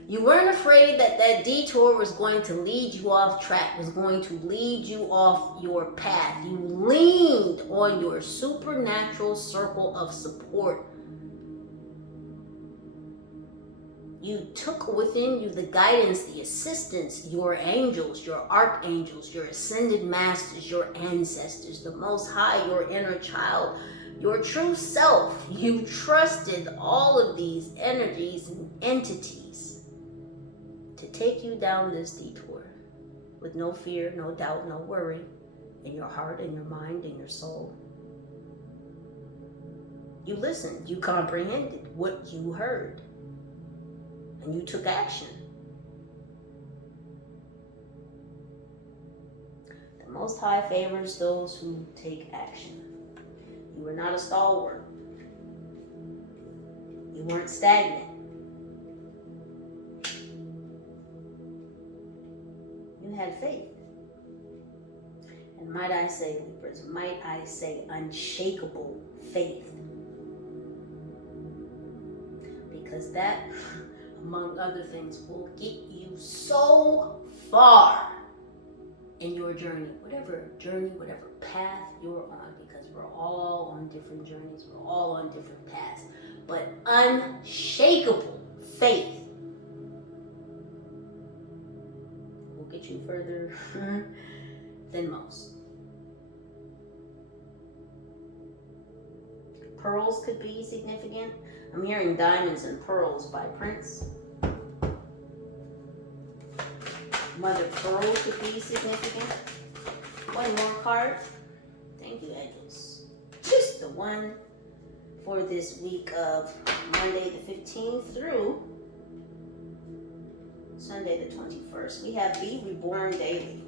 You weren't afraid that that detour was going to lead you off track, was going to lead you off your path. You leaned on your supernatural circle of support. You took within you the guidance, the assistance, your angels, your archangels, your ascended masters, your ancestors, the Most High, your inner child, your true self. You trusted all of these energies and entities to take you down this detour with no fear, no doubt, no worry in your heart, in your mind, in your soul. You listened, you comprehended what you heard, and you took action. The Most High favors those who take action. You were not a stalwart. You weren't stagnant. You had faith. And might I say, Libras, might I say unshakable faith. Because that, among other things, will get you so far in your journey, whatever path you're on, because we're all on different journeys, we're all on different paths, but unshakable faith will get you further than most. Pearls could be significant. I'm hearing Diamonds and Pearls by Prince. Mother Pearl could be significant. One more card. Thank you, angels. Just the one for this week of Monday the 15th through Sunday the 21st. We have Be Reborn Daily.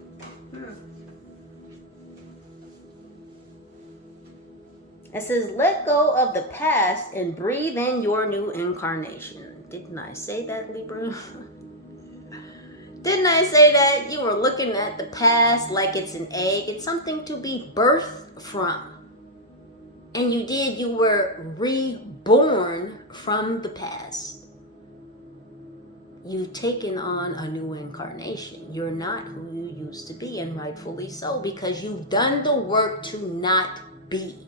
It says, let go of the past and breathe in your new incarnation. Didn't I say that, Libra? Didn't I say that? You were looking at the past like it's an egg. It's something to be birthed from. And you did. You were reborn from the past. You've taken on a new incarnation. You're not who you used to be, and rightfully so, because you've done the work to not be.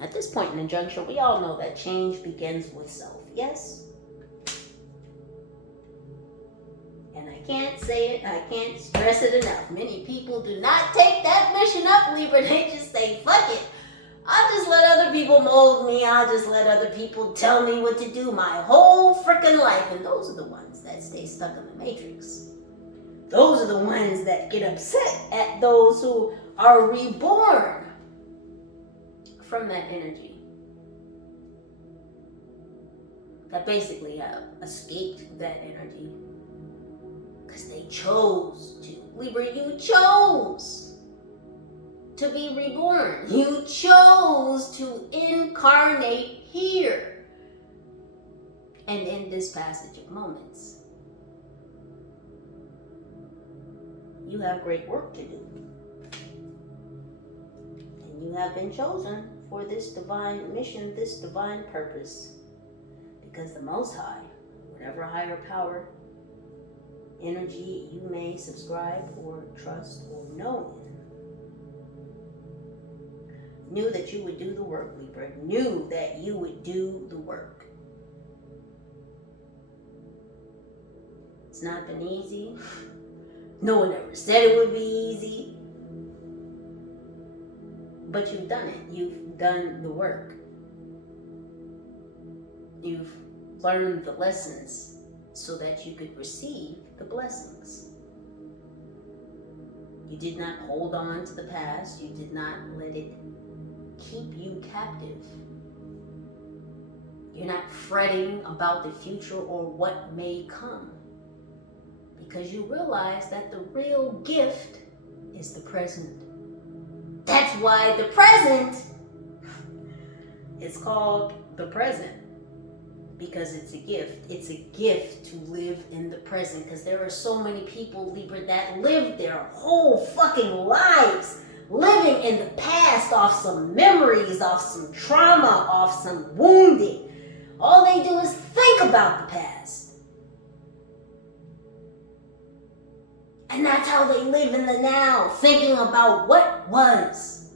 At this point in the juncture, we all know that change begins with self, yes? And I can't say it, I can't stress it enough. Many people do not take that mission up, Libra. They just say, fuck it. I'll just let other people mold me. I'll just let other people tell me what to do my whole freaking life. And those are the ones that stay stuck in the matrix. Those are the ones that get upset at those who are reborn from that energy, that basically have escaped that energy because they chose to. Libra, you chose to be reborn. You chose to incarnate here. and in this passage of moments. You have great work to do. And you have been chosen for this divine mission, this divine purpose. Because the Most High, whatever higher power, energy you may subscribe or trust or know in, knew that you would do the work, Libra. Knew that you would do the work. It's not been easy. No one ever said it would be easy. But you've done it. You've done the work. You've learned the lessons so that you could receive the blessings. You did not hold on to the past. You did not let it keep you captive. You're not fretting about the future or what may come. Because you realize that the real gift is the present. That's why the present is called the present. Because it's a gift. It's a gift to live in the present. Because there are so many people, Libra, that live their whole fucking lives living in the past off some memories, off some trauma, off some wounding. All they do is think about the past. And that's how they live in the now, thinking about what was.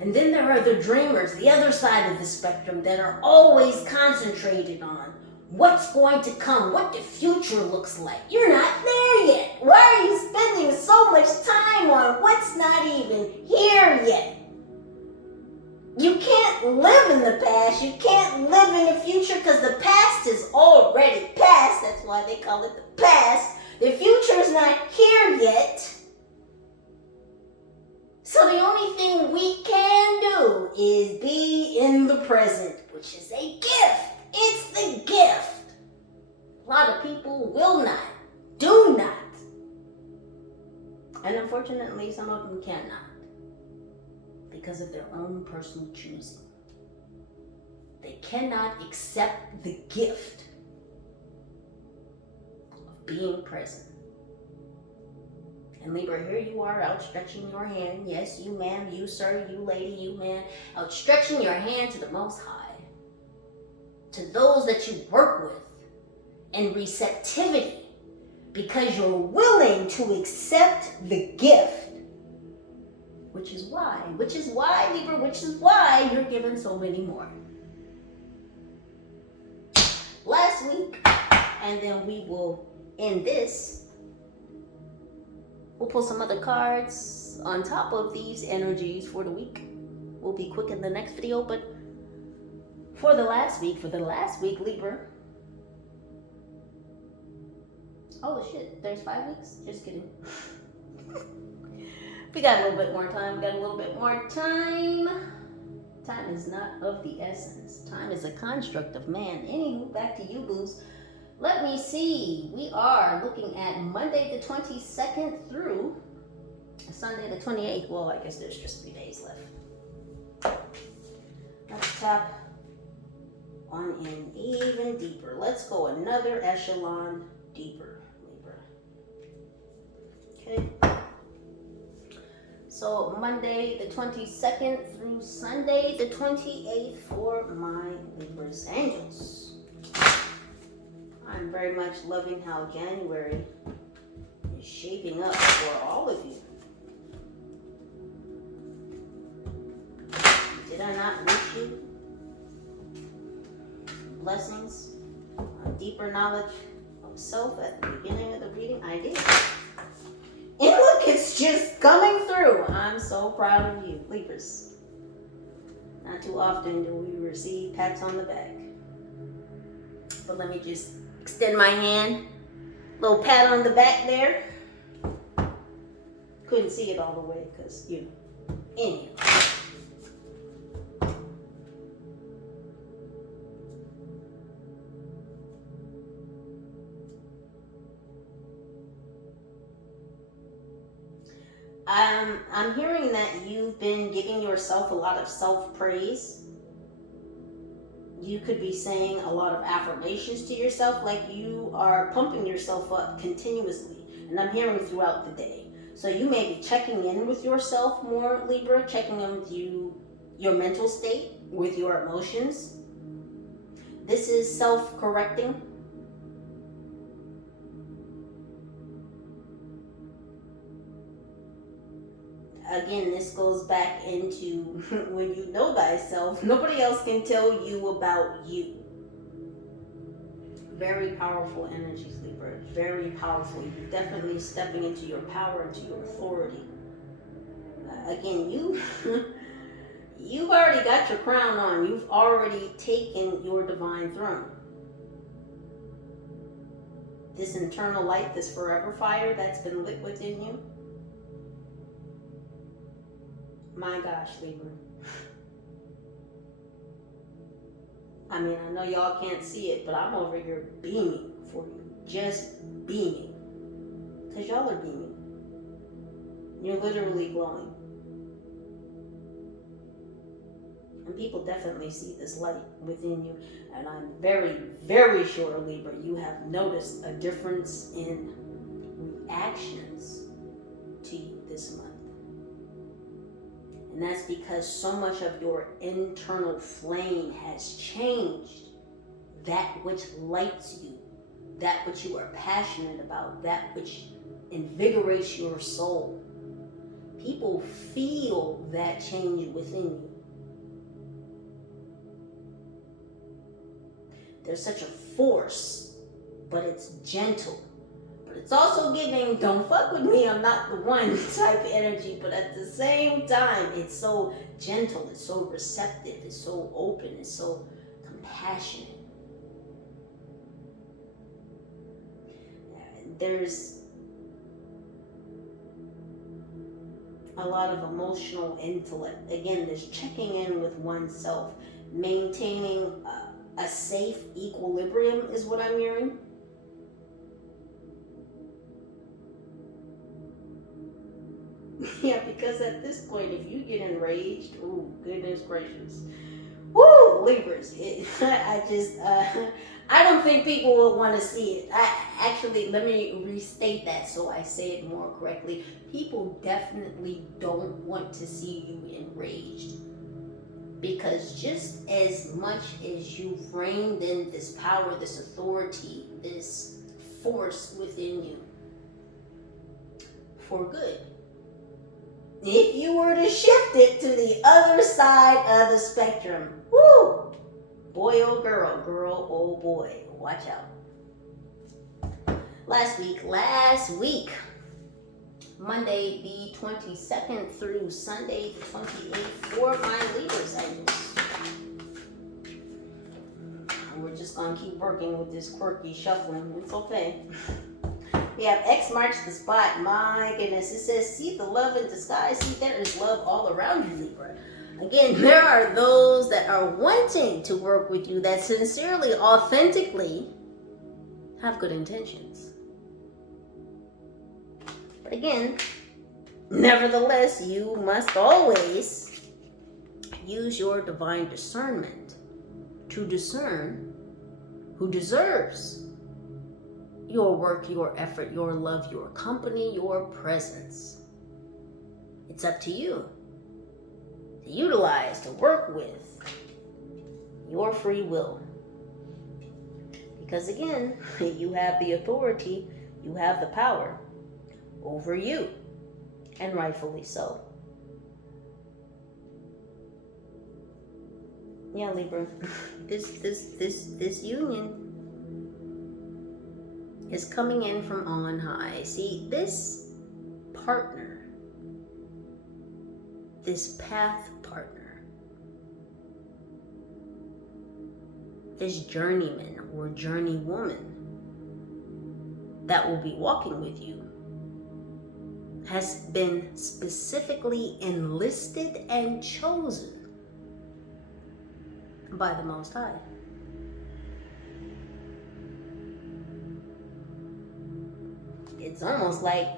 And then there are the dreamers, the other side of the spectrum, that are always concentrated on what's going to come, what the future looks like. You're not there yet. Why are you spending so much time on what's not even here yet? You can't live in the past. You can't live in the future because the past is already past. That's why they call it the past. The future is not here yet. So the only thing we can do is be in the present, which is a gift. It's the gift. A lot of people will not, do not. And unfortunately, some of them cannot. Because of their own personal choosing. They cannot accept the gift of being present. And Libra, here you are outstretching your hand. Yes, you ma'am, you sir, you lady, you man. Outstretching your hand to the Most High. To those that you work with. In receptivity. Because you're willing to accept the gift. Which is why, Libra, which is why you're given so many more. Last week, and then we will end this. We'll pull some other cards on top of these energies for the week. We'll be quick in the next video, but for the last week, Libra. Oh shit, there's 5 weeks? Just kidding. We got a little bit more time. Time is not of the essence. Time is a construct of man. Anywho, back to you, boos. Let me see. We are looking at Monday the 22nd through Sunday the 28th. Well, I guess there's just 3 days left. Let's tap on in even deeper. Let's go another echelon deeper, Libra. Okay. So Monday the 22nd through Sunday the 28th for my Libra's angels. I'm very much loving how January is shaping up for all of you. Did I not wish you blessings, deeper knowledge of self at the beginning of the reading? I did. And look, it's just coming through. I'm so proud of you, Libras. Not too often do we receive pats on the back. But let me just extend my hand. Little pat on the back there. Couldn't see it all the way because, you know. Anyhow. I'm hearing that you've been giving yourself a lot of self-praise. You could be saying a lot of affirmations to yourself, like you are pumping yourself up continuously. And I'm hearing throughout the day. So you may be checking in with yourself more, Libra, checking in with your mental state, with your emotions. This is self-correcting. Again, this goes back into when you know thyself, nobody else can tell you about you. Very powerful energies, Libra. Very powerful. You're definitely stepping into your power, into your authority. Again, you've already got your crown on. You've already taken your divine throne. This internal light, this forever fire that's been lit within you. My gosh, Libra. I mean, I know y'all can't see it, but I'm over here beaming for you. Just beaming. Because y'all are beaming. You're literally glowing. And people definitely see this light within you. And I'm very, very sure, Libra, you have noticed a difference in reactions to you this month. And that's because so much of your internal flame has changed. That which lights you, that which you are passionate about, that which invigorates your soul. People feel that change within you. There's such a force, but it's gentle. But it's also giving, don't fuck with me, I'm not the one type of energy. But at the same time, it's so gentle, it's so receptive, it's so open, it's so compassionate. There's a lot of emotional intellect. Again, there's checking in with oneself, maintaining a safe equilibrium is what I'm hearing. Yeah, because at this point, if you get enraged, ooh, goodness gracious. Woo, Libras. I don't think people will want to see it. Actually, let me restate that so I say it more correctly. People definitely don't want to see you enraged. Because just as much as you've reined in this power, this authority, this force within you for good, if you were to shift it to the other side of the spectrum, whoo, boy oh girl, girl oh boy, watch out. Last week, Monday the 22nd through Sunday the 28th for my Libras angels. We're just gonna keep working with this quirky shuffling. It's okay. We have X marks the spot. My goodness. It says, see the love in disguise. See, there is love all around you, Libra. Again, there are those that are wanting to work with you that sincerely, authentically have good intentions. But again, nevertheless, you must always use your divine discernment to discern who deserves your work, your effort, your love, your company, your presence. It's up to you to utilize, to work with your free will. Because again, you have the authority, you have the power over you, and rightfully so. Yeah, Libra, this union is coming in from on high. See, this partner, this path partner, this journeyman or journey woman that will be walking with you has been specifically enlisted and chosen by the Most High. It's almost like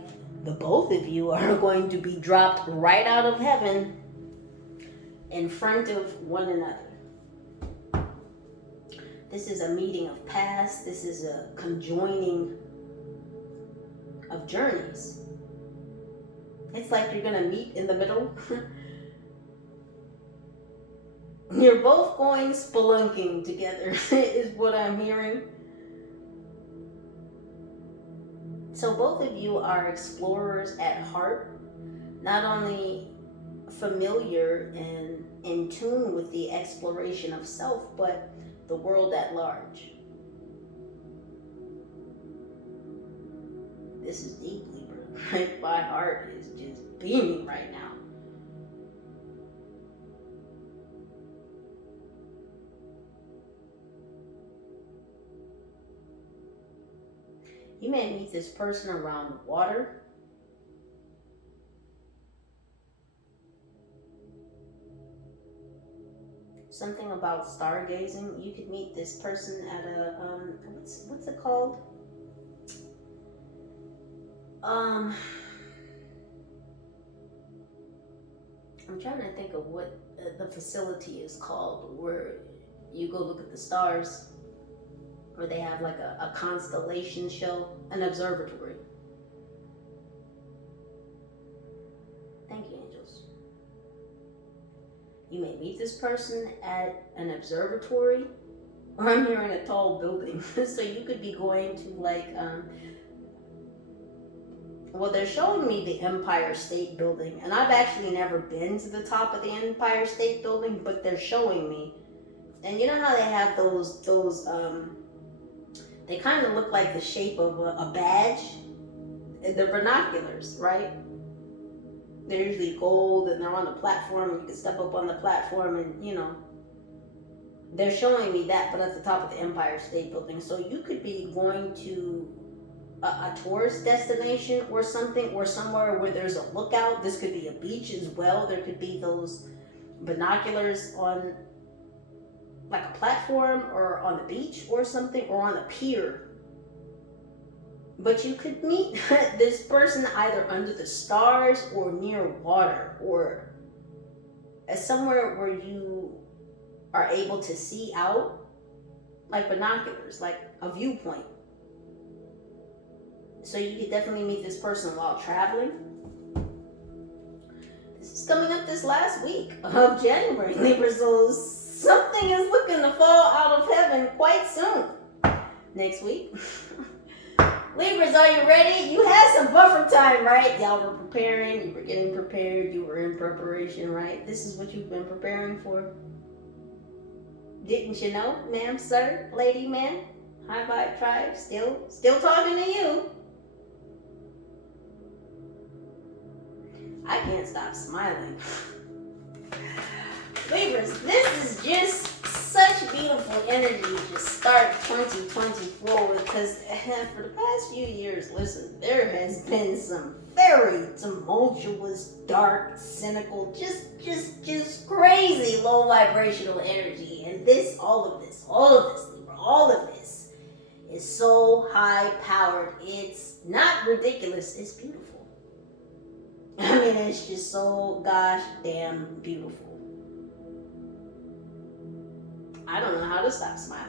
the both of you are going to be dropped right out of heaven in front of one another. This is a meeting of paths. This is a conjoining of journeys. It's like you're gonna meet in the middle. You're both going spelunking together, is what I'm hearing. So both of you are explorers at heart, not only familiar and in tune with the exploration of self, but the world at large. This is deep, Libra. My heart is just beaming right now. You may meet this person around water. Something about stargazing. You could meet this person at a what's it called? I'm trying to think of what the facility is called, where you go look at the stars, or they have like a constellation show, an observatory. Thank you, angels. You may meet this person at an observatory, or I'm hearing a tall building. So you could be going to like, well, they're showing me the Empire State Building, and I've actually never been to the top of the Empire State Building, but they're showing me. And you know how they have those they kind of look like the shape of a badge? They're binoculars, right? They're usually gold, and they're on the platform, and you can step up on the platform, and you know, they're showing me that, but at the top of the Empire State Building. So you could be going to a tourist destination or something, or somewhere where there's a lookout. This could be a beach as well. There could be those binoculars on like a platform or on the beach or something, or on a pier. But you could meet this person either under the stars or near water, or somewhere where you are able to see out, like binoculars, like a viewpoint. So you could definitely meet this person while traveling. This is coming up this last week of January, Libra, so something is looking to fall out of heaven quite soon. Next week. Libras, are you ready? You had some buffer time, right? Y'all were preparing, you were getting prepared, you were in preparation, right? This is what you've been preparing for. Didn't you know, ma'am, sir, lady, man? High Vibe Tribe, still talking to you. I can't stop smiling. Libras, this is just such beautiful energy to start 2024 with, because for the past few years, listen, there has been some very tumultuous, dark, cynical, just crazy low vibrational energy. And all of this, Libra, all of this is so high powered. It's not ridiculous, it's beautiful. I mean, it's just so gosh damn beautiful. I don't know how to stop smiling.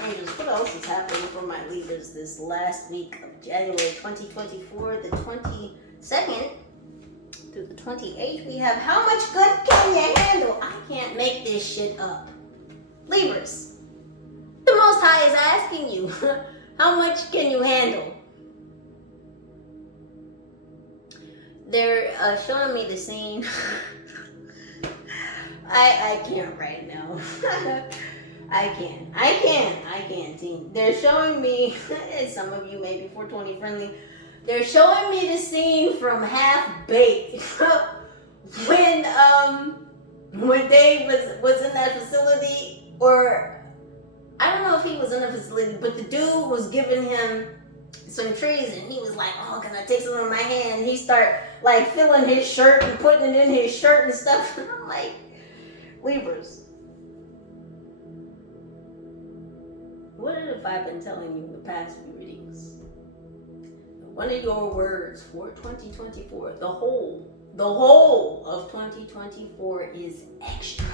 Angels, what else is happening for my Libras this last week of January 2024, the 22nd through the 28th? We have how much good can you handle? I can't make this shit up. Libras, the Most High is asking you, how much can you handle? They're showing me the scene. I can't right now. I can't, team. They're showing me, some of you may be 420 friendly, they're showing me the scene from Half Baked. when Dave was in that facility, or I don't know if he was in the facility, but the dude was giving him some trees, and he was like, oh, can I take some in my hand? And he start like filling his shirt and putting it in his shirt and stuff. And I'm like, Libras, what have I been telling you in the past few readings? One of your words for 2024, the whole of 2024 is extra.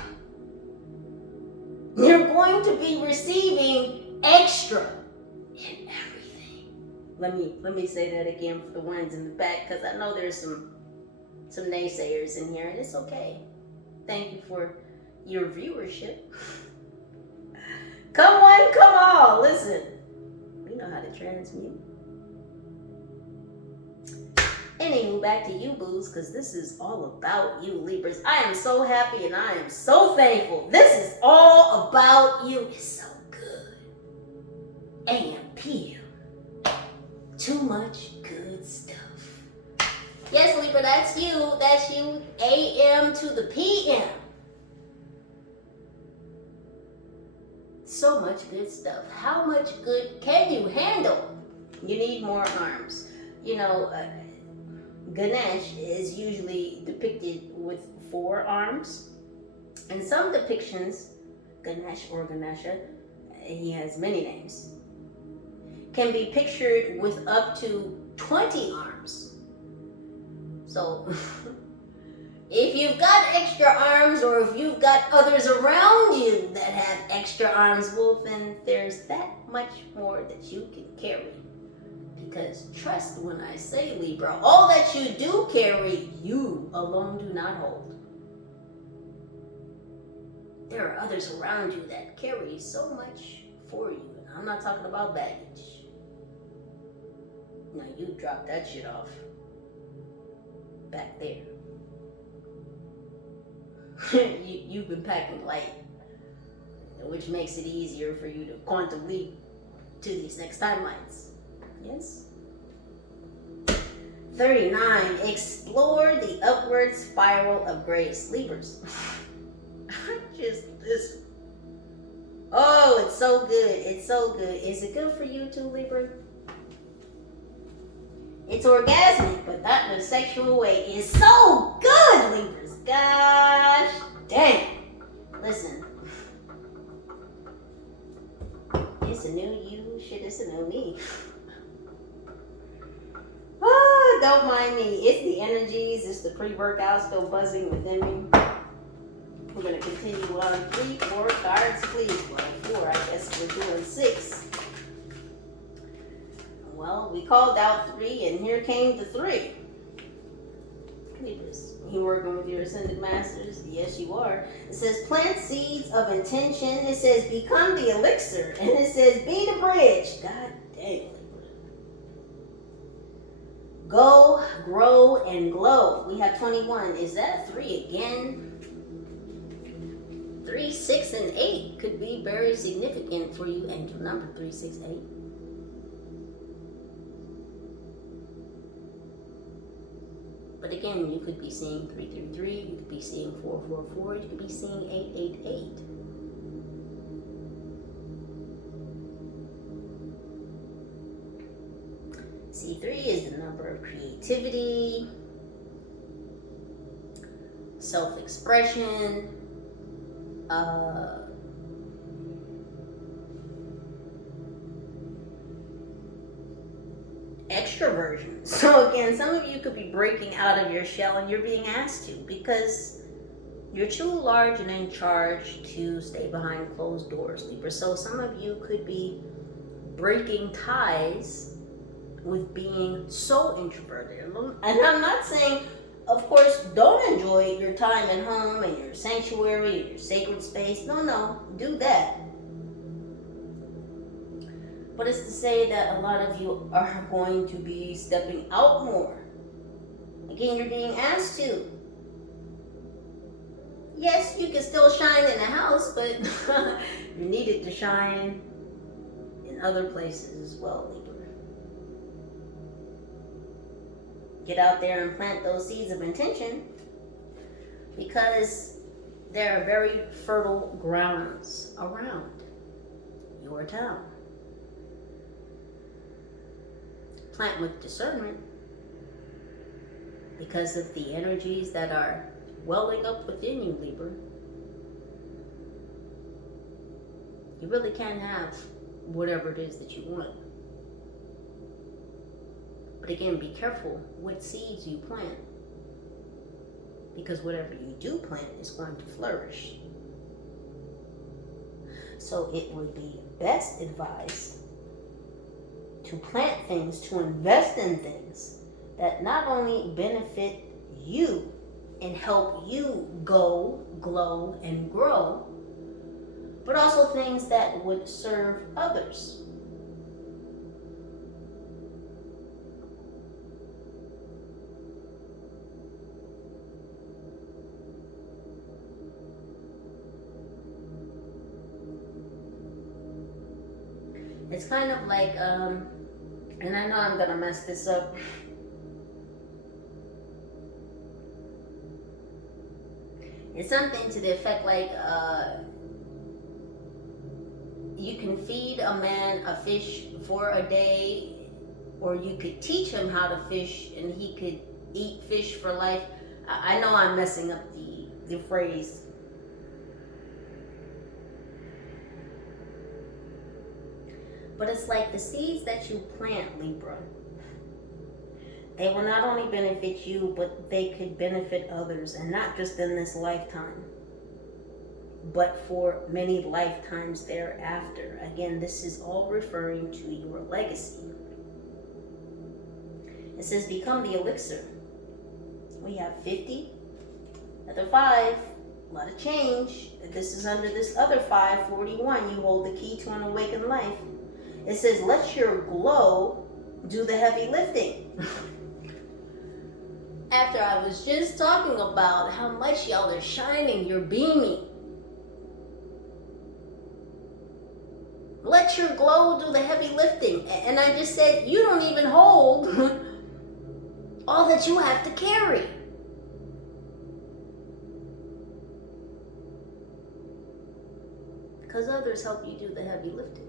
You're going going to be receiving extra in everything. Let me say that again for the ones in the back, because I know there's some naysayers in here, and it's okay. Thank you for your viewership. Come one, come all. Listen, we know how to transmute. Anywho, back to you, booze, because this is all about you, Libras. I am so happy and I am so thankful. This is all about you. It's so good. AM, PM. Too much good stuff. Yes, Libra, that's you. That's you. AM to the PM. So much good stuff. How much good can you handle? You need more arms. You know, Ganesh is usually depicted with 4 arms. In some depictions, Ganesh or Ganesha, he has many names, can be pictured with up to 20 arms. So, if you've got extra arms, or if you've got others around you that have extra arms, well, then there's that much more that you can carry. Because trust when I say, Libra, all that you do carry, you alone do not hold. There are others around you that carry so much for you. And I'm not talking about baggage. Now, you drop that shit off back there. You've been packing light, which makes it easier for you to quantum leap to these next timelines. Yes? 39. Explore the upward spiral of grace. Libras. Oh, it's so good. It's so good. Is it good for you too, Libra? It's orgasmic, but not in a sexual way. It's so good, Libras. Gosh dang. Listen. It's a new you. Shit, it's a new me. Oh, don't mind me. It's the energies. It's the pre-workout still buzzing within me. We're going to continue on 3 more cards, please. Well, 4. I guess we're doing 6. Well, we called out 3, and here came the 3. Libras, you working with your ascended masters? Yes, you are. It says plant seeds of intention. It says become the elixir, and it says be the bridge. God dang. Go, grow, and glow. We have 21. Is that a 3 again? 3, 6, and 8 could be very significant for you, angel number 3, 6, 8. But again, you could be seeing 333, you could be seeing 444, you could be seeing 888. C3 is the number of creativity, self-expression, extroversion. So again, some of you could be breaking out of your shell, and you're being asked to, because you're too large and in charge to stay behind closed doors, Libra. So some of you could be breaking ties with being so introverted. And I'm not saying, of course, don't enjoy your time at home and your sanctuary and your sacred space. No, do that. But it's to say that a lot of you are going to be stepping out more. Again, you're being asked to. Yes, you can still shine in the house, but you need it to shine in other places as well, Libra. Get out there and plant those seeds of intention, because there are very fertile grounds around your town. Plant with discernment, because of the energies that are welling up within you, Libra. You really can have whatever it is that you want. But again, be careful what seeds you plant, because whatever you do plant is going to flourish. So it would be best advised to plant things, to invest in things that not only benefit you and help you go, glow, and grow, but also things that would serve others. It's kind of like, and I know I'm gonna mess this up. It's something to the effect like, you can feed a man a fish for a day, or you could teach him how to fish and he could eat fish for life. I know I'm messing up the phrase. But it's like the seeds that you plant, Libra. They will not only benefit you, but they could benefit others, and not just in this lifetime, but for many lifetimes thereafter. Again, this is all referring to your legacy. It says, become the elixir. We have 50. At the 5, a lot of change. This is under this other 5, 41. You hold the key to an awakened life. It says, let your glow do the heavy lifting. After I was just talking about how much y'all are shining, you're beaming. Let your glow do the heavy lifting. And I just said, you don't even hold all that you have to carry. Because others help you do the heavy lifting.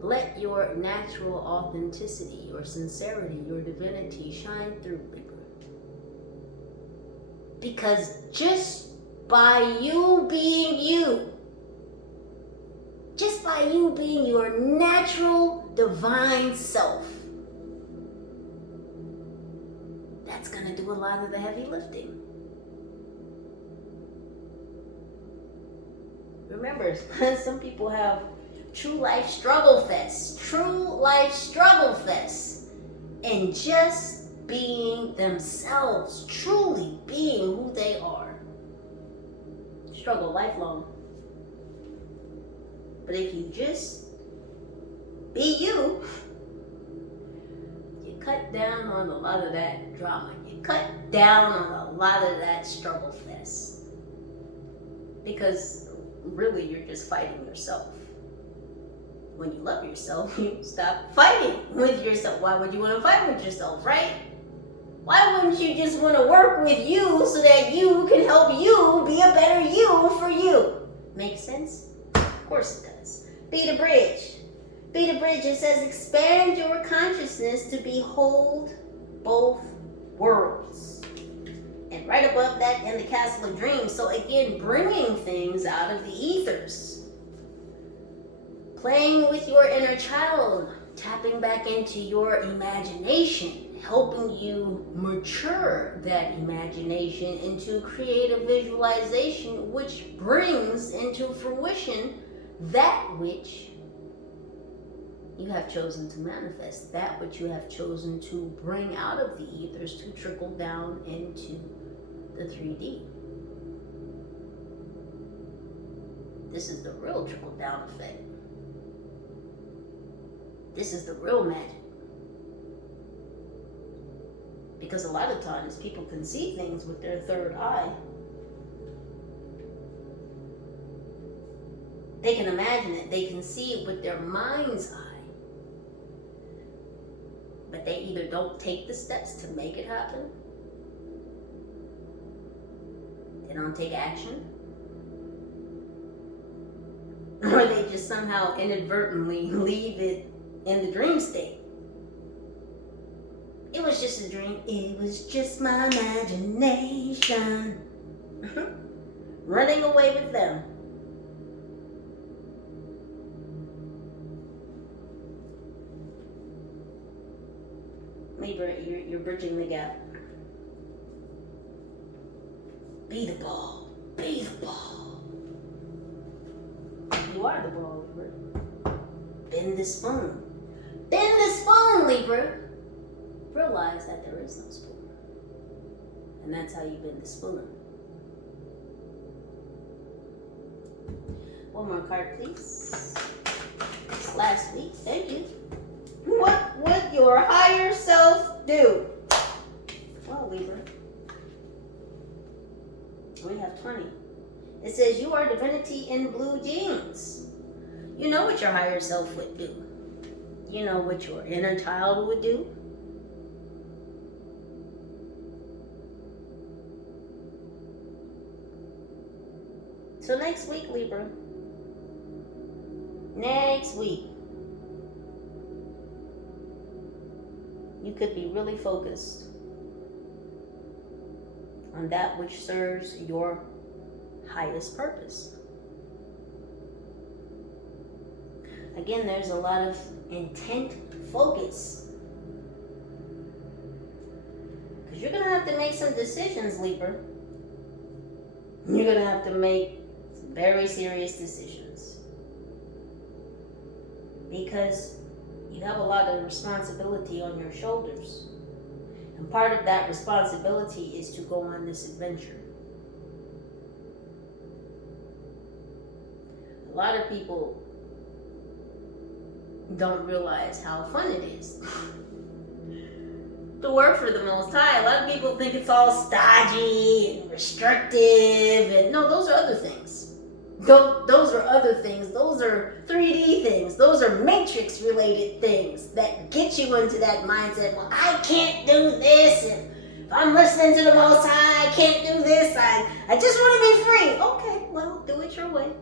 Let your natural authenticity, your sincerity, your divinity shine through, Libra. Because just by you being you, just by you being your natural divine self, that's going to do a lot of the heavy lifting. Remember, some people have true life struggle fest, and just being themselves, truly being who they are. Struggle lifelong. But if you just be you, you cut down on a lot of that drama. You cut down on a lot of that struggle fest. Because really you're just fighting yourself. When you love yourself, you stop fighting with yourself. Why would you want to fight with yourself, right? Why wouldn't you just want to work with you so that you can help you be a better you for you? Make sense? Of course it does. Be the bridge. Be the bridge. It says expand your consciousness to behold both worlds. And right above that in the Castle of Dreams. So again, bringing things out of the ethers. Playing with your inner child, tapping back into your imagination, helping you mature that imagination into creative visualization, which brings into fruition that which you have chosen to manifest, that which you have chosen to bring out of the ethers to trickle down into the 3D. This is the real trickle down effect. This is the real magic. Because a lot of times people can see things with their third eye. They can imagine it. They can see it with their mind's eye. But they either don't take the steps to make it happen. They don't take action. Or they just somehow inadvertently leave it in the dream state. It was just a dream. It was just my imagination. Running away with them. Libra, you're bridging the gap. Be the ball. Be the ball. you are the ball, Libra. Bend the spoon. Bend the spoon, Libra. Realize that there is no spoon. And that's how you bend the spoon. One more card, please. This last week. Thank you. What would your higher self do? Well, Libra. We have 20. It says you are divinity in blue jeans. You know what your higher self would do. You know what your inner child would do. So next week, Libra. Next week. You could be really focused on that which serves your highest purpose. Again, there's a lot of intent focus. Because you're going to have to make some decisions, Libra. You're going to have to make some very serious decisions. Because you have a lot of responsibility on your shoulders. And part of that responsibility is to go on this adventure. A lot of people don't realize how fun it is to work for the Most High. A lot of people think it's all stodgy and restrictive, and no, those are other things. Those are other things. Those are 3D things. Those are matrix related things that get you into that mindset. Well, I can't do this. If I'm listening to the Most High, I can't do this. I just want to be free. Okay, well, do it your way.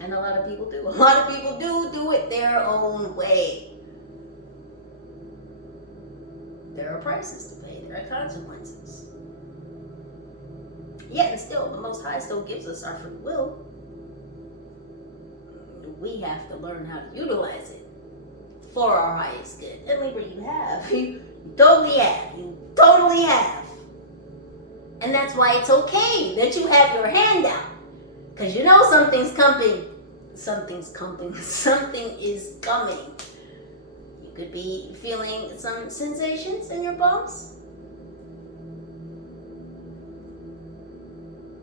And a lot of people do. A lot of people do it their own way. There are prices to pay. There are consequences. Yet and still, the Most High still gives us our free will. We have to learn how to utilize it for our highest good. And Libra, you have. You totally have. You totally have. And that's why it's okay that you have your hand out. Because you know something's coming. Something's coming. Something is coming. You could be feeling some sensations in your bumps.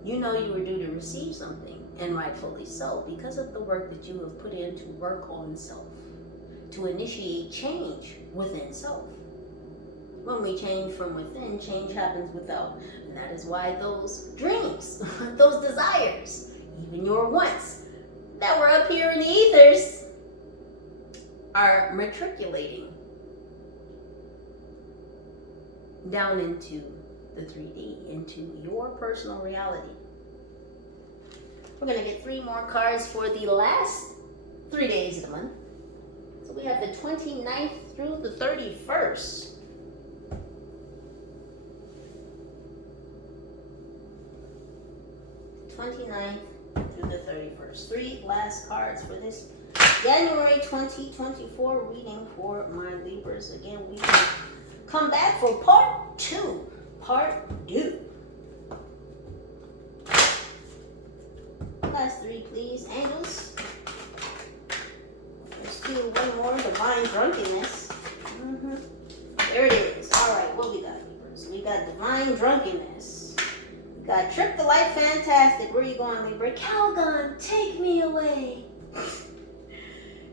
You know you were due to receive something. And rightfully so, because of the work that you have put in to work on self, to initiate change within self. When we change from within, change happens without. And that is why those dreams, those desires, even your wants that were up here in the ethers are matriculating down into the 3D, into your personal reality. We're going to get 3 more cards for the last 3 days of the month. So we have the 29th through the 31st. Through the 31st. 3 last cards for this January 2024 reading for my Libras. Again, we will come back for part 2. Part 2. Last 3, please. Angels. Let's do one more. Divine drunkenness. There it is. Alright, what we got, Libras? We got divine drunkenness. We got trip the light fantastic. Where are you going, Libra? Calgon, take me away.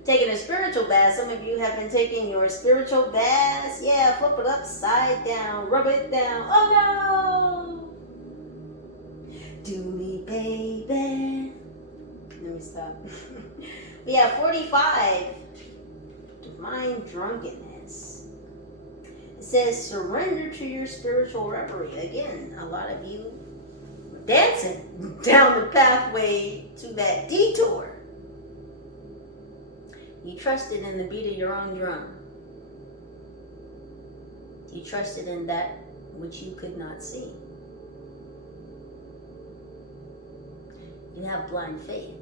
Taking a spiritual bath. Some of you have been taking your spiritual baths. Yeah, flip it upside down. Rub it down. Oh no! Do me, baby. Let me stop. We have 45. Divine drunkenness. It says surrender to your spiritual reverie. Again, a lot of you dancing down the pathway to that detour. You trusted in the beat of your own drum. You trusted in that which you could not see. You have blind faith.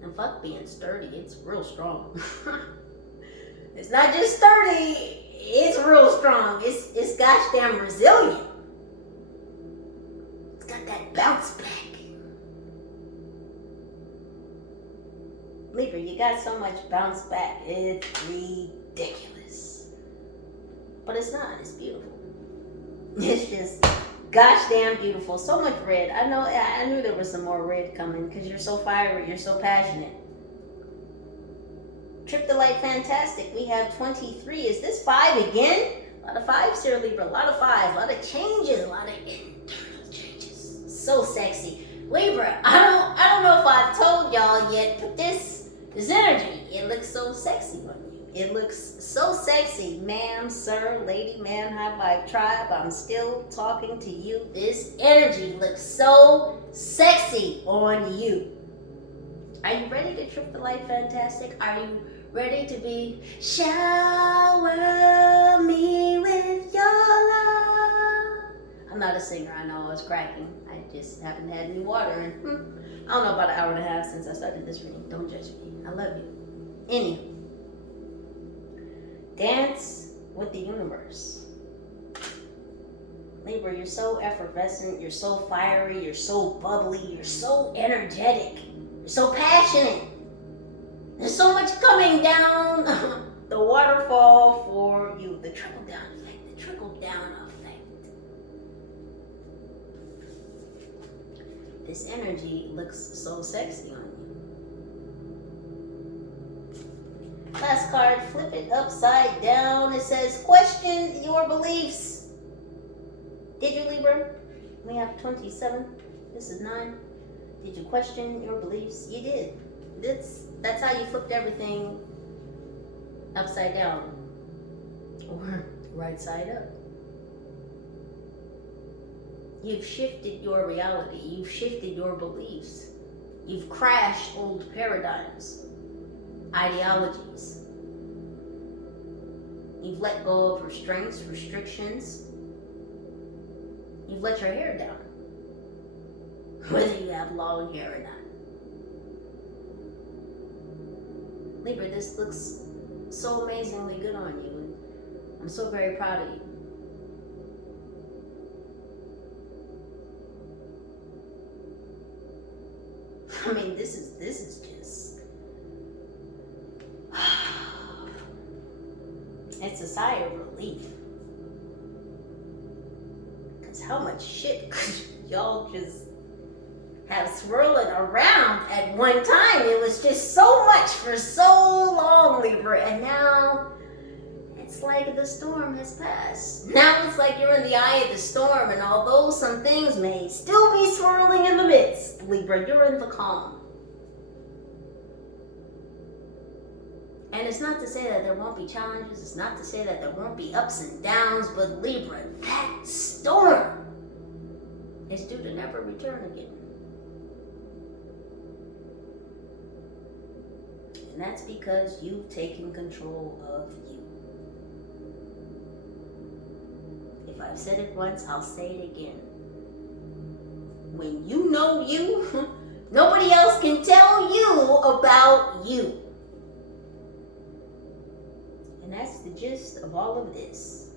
And fuck being sturdy, it's real strong. It's not just sturdy, it's real strong. It's gosh damn resilient. It's got that bounce back. Libra, you got so much bounce back. It's ridiculous. But it's not. It's beautiful. It's just gosh damn beautiful. So much red. I knew there was some more red coming because you're so fiery. You're so passionate. Trip the light, fantastic. We have 23. Is this 5 again? A lot of 5s here, Libra. A lot of 5s. A lot of changes. A lot of internal changes. So sexy. Libra, I don't know if I've told y'all yet, but this energy, it looks so sexy on you. It looks so sexy. Ma'am, sir, lady, man, high vibe tribe, I'm still talking to you. This energy looks so sexy on you. Are you ready to trip the light, fantastic? Are you ready to be shower me with your love? I'm not a singer, I know I was cracking. I just haven't had any water and I don't know, about an hour and a half since I started this reading. Don't judge me. I love you. Anywho. Dance with the universe. Libra, you're so effervescent, you're so fiery, you're so bubbly, you're so energetic, you're so passionate. There's so much coming down the waterfall for you. The trickle down effect, the trickle down effect. This energy looks so sexy on you. Last card, flip it upside down. It says, question your beliefs. Did you, Libra? We have 27. This is 9. Did you question your beliefs? You did. That's how you flipped everything upside down. Or right side up. You've shifted your reality. You've shifted your beliefs. You've crashed old paradigms, ideologies. You've let go of restraints, restrictions. You've let your hair down, whether you have long hair or not. Libra, this looks so amazingly good on you. I'm so very proud of you. I mean, this is just, it's a sigh of relief. Because how much shit could y'all just have swirling around at one time? It was just so much for so long, Libra. And now it's like the storm has passed. Now it's like you're in the eye of the storm, and although some things may still be swirling in the midst, Libra, you're in the calm. And it's not to say that there won't be challenges, it's not to say that there won't be ups and downs, but Libra, that storm is due to never return again. And that's because you've taken control of you. If I've said it once, I'll say it again. When you know you, nobody else can tell you about you. And that's the gist of all of this.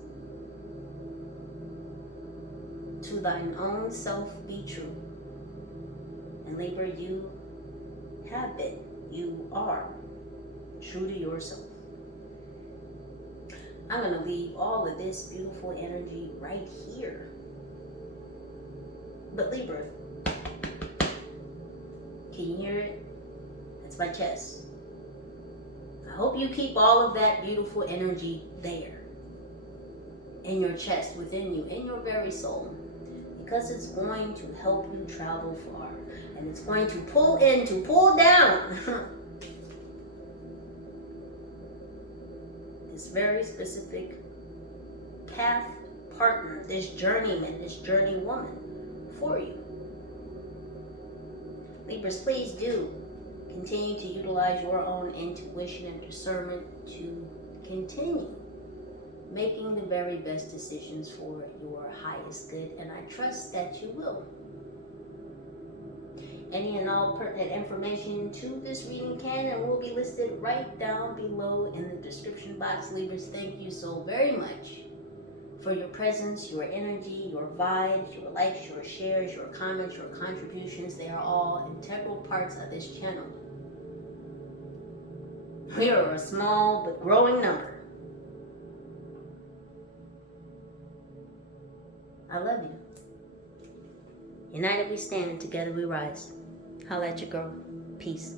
To thine own self be true. And Libra, you have been, you are true to yourself. I'm going to leave all of this beautiful energy right here. But Libra, can you hear it? That's my chest. I hope you keep all of that beautiful energy there. In your chest, within you, in your very soul. Because it's going to help you travel far. And it's going to pull in, to pull down. This very specific path partner, this journeyman, this journey woman for you. Libras, please do continue to utilize your own intuition and discernment to continue making the very best decisions for your highest good, and I trust that you will. Any and all pertinent information to this reading can and will be listed right down below in the description box. Libras, thank you so very much for your presence, your energy, your vibes, your likes, your shares, your comments, your contributions. They are all integral parts of this channel. We are a small but growing number. I love you. United we stand and together we rise. Holla at your girl. Peace.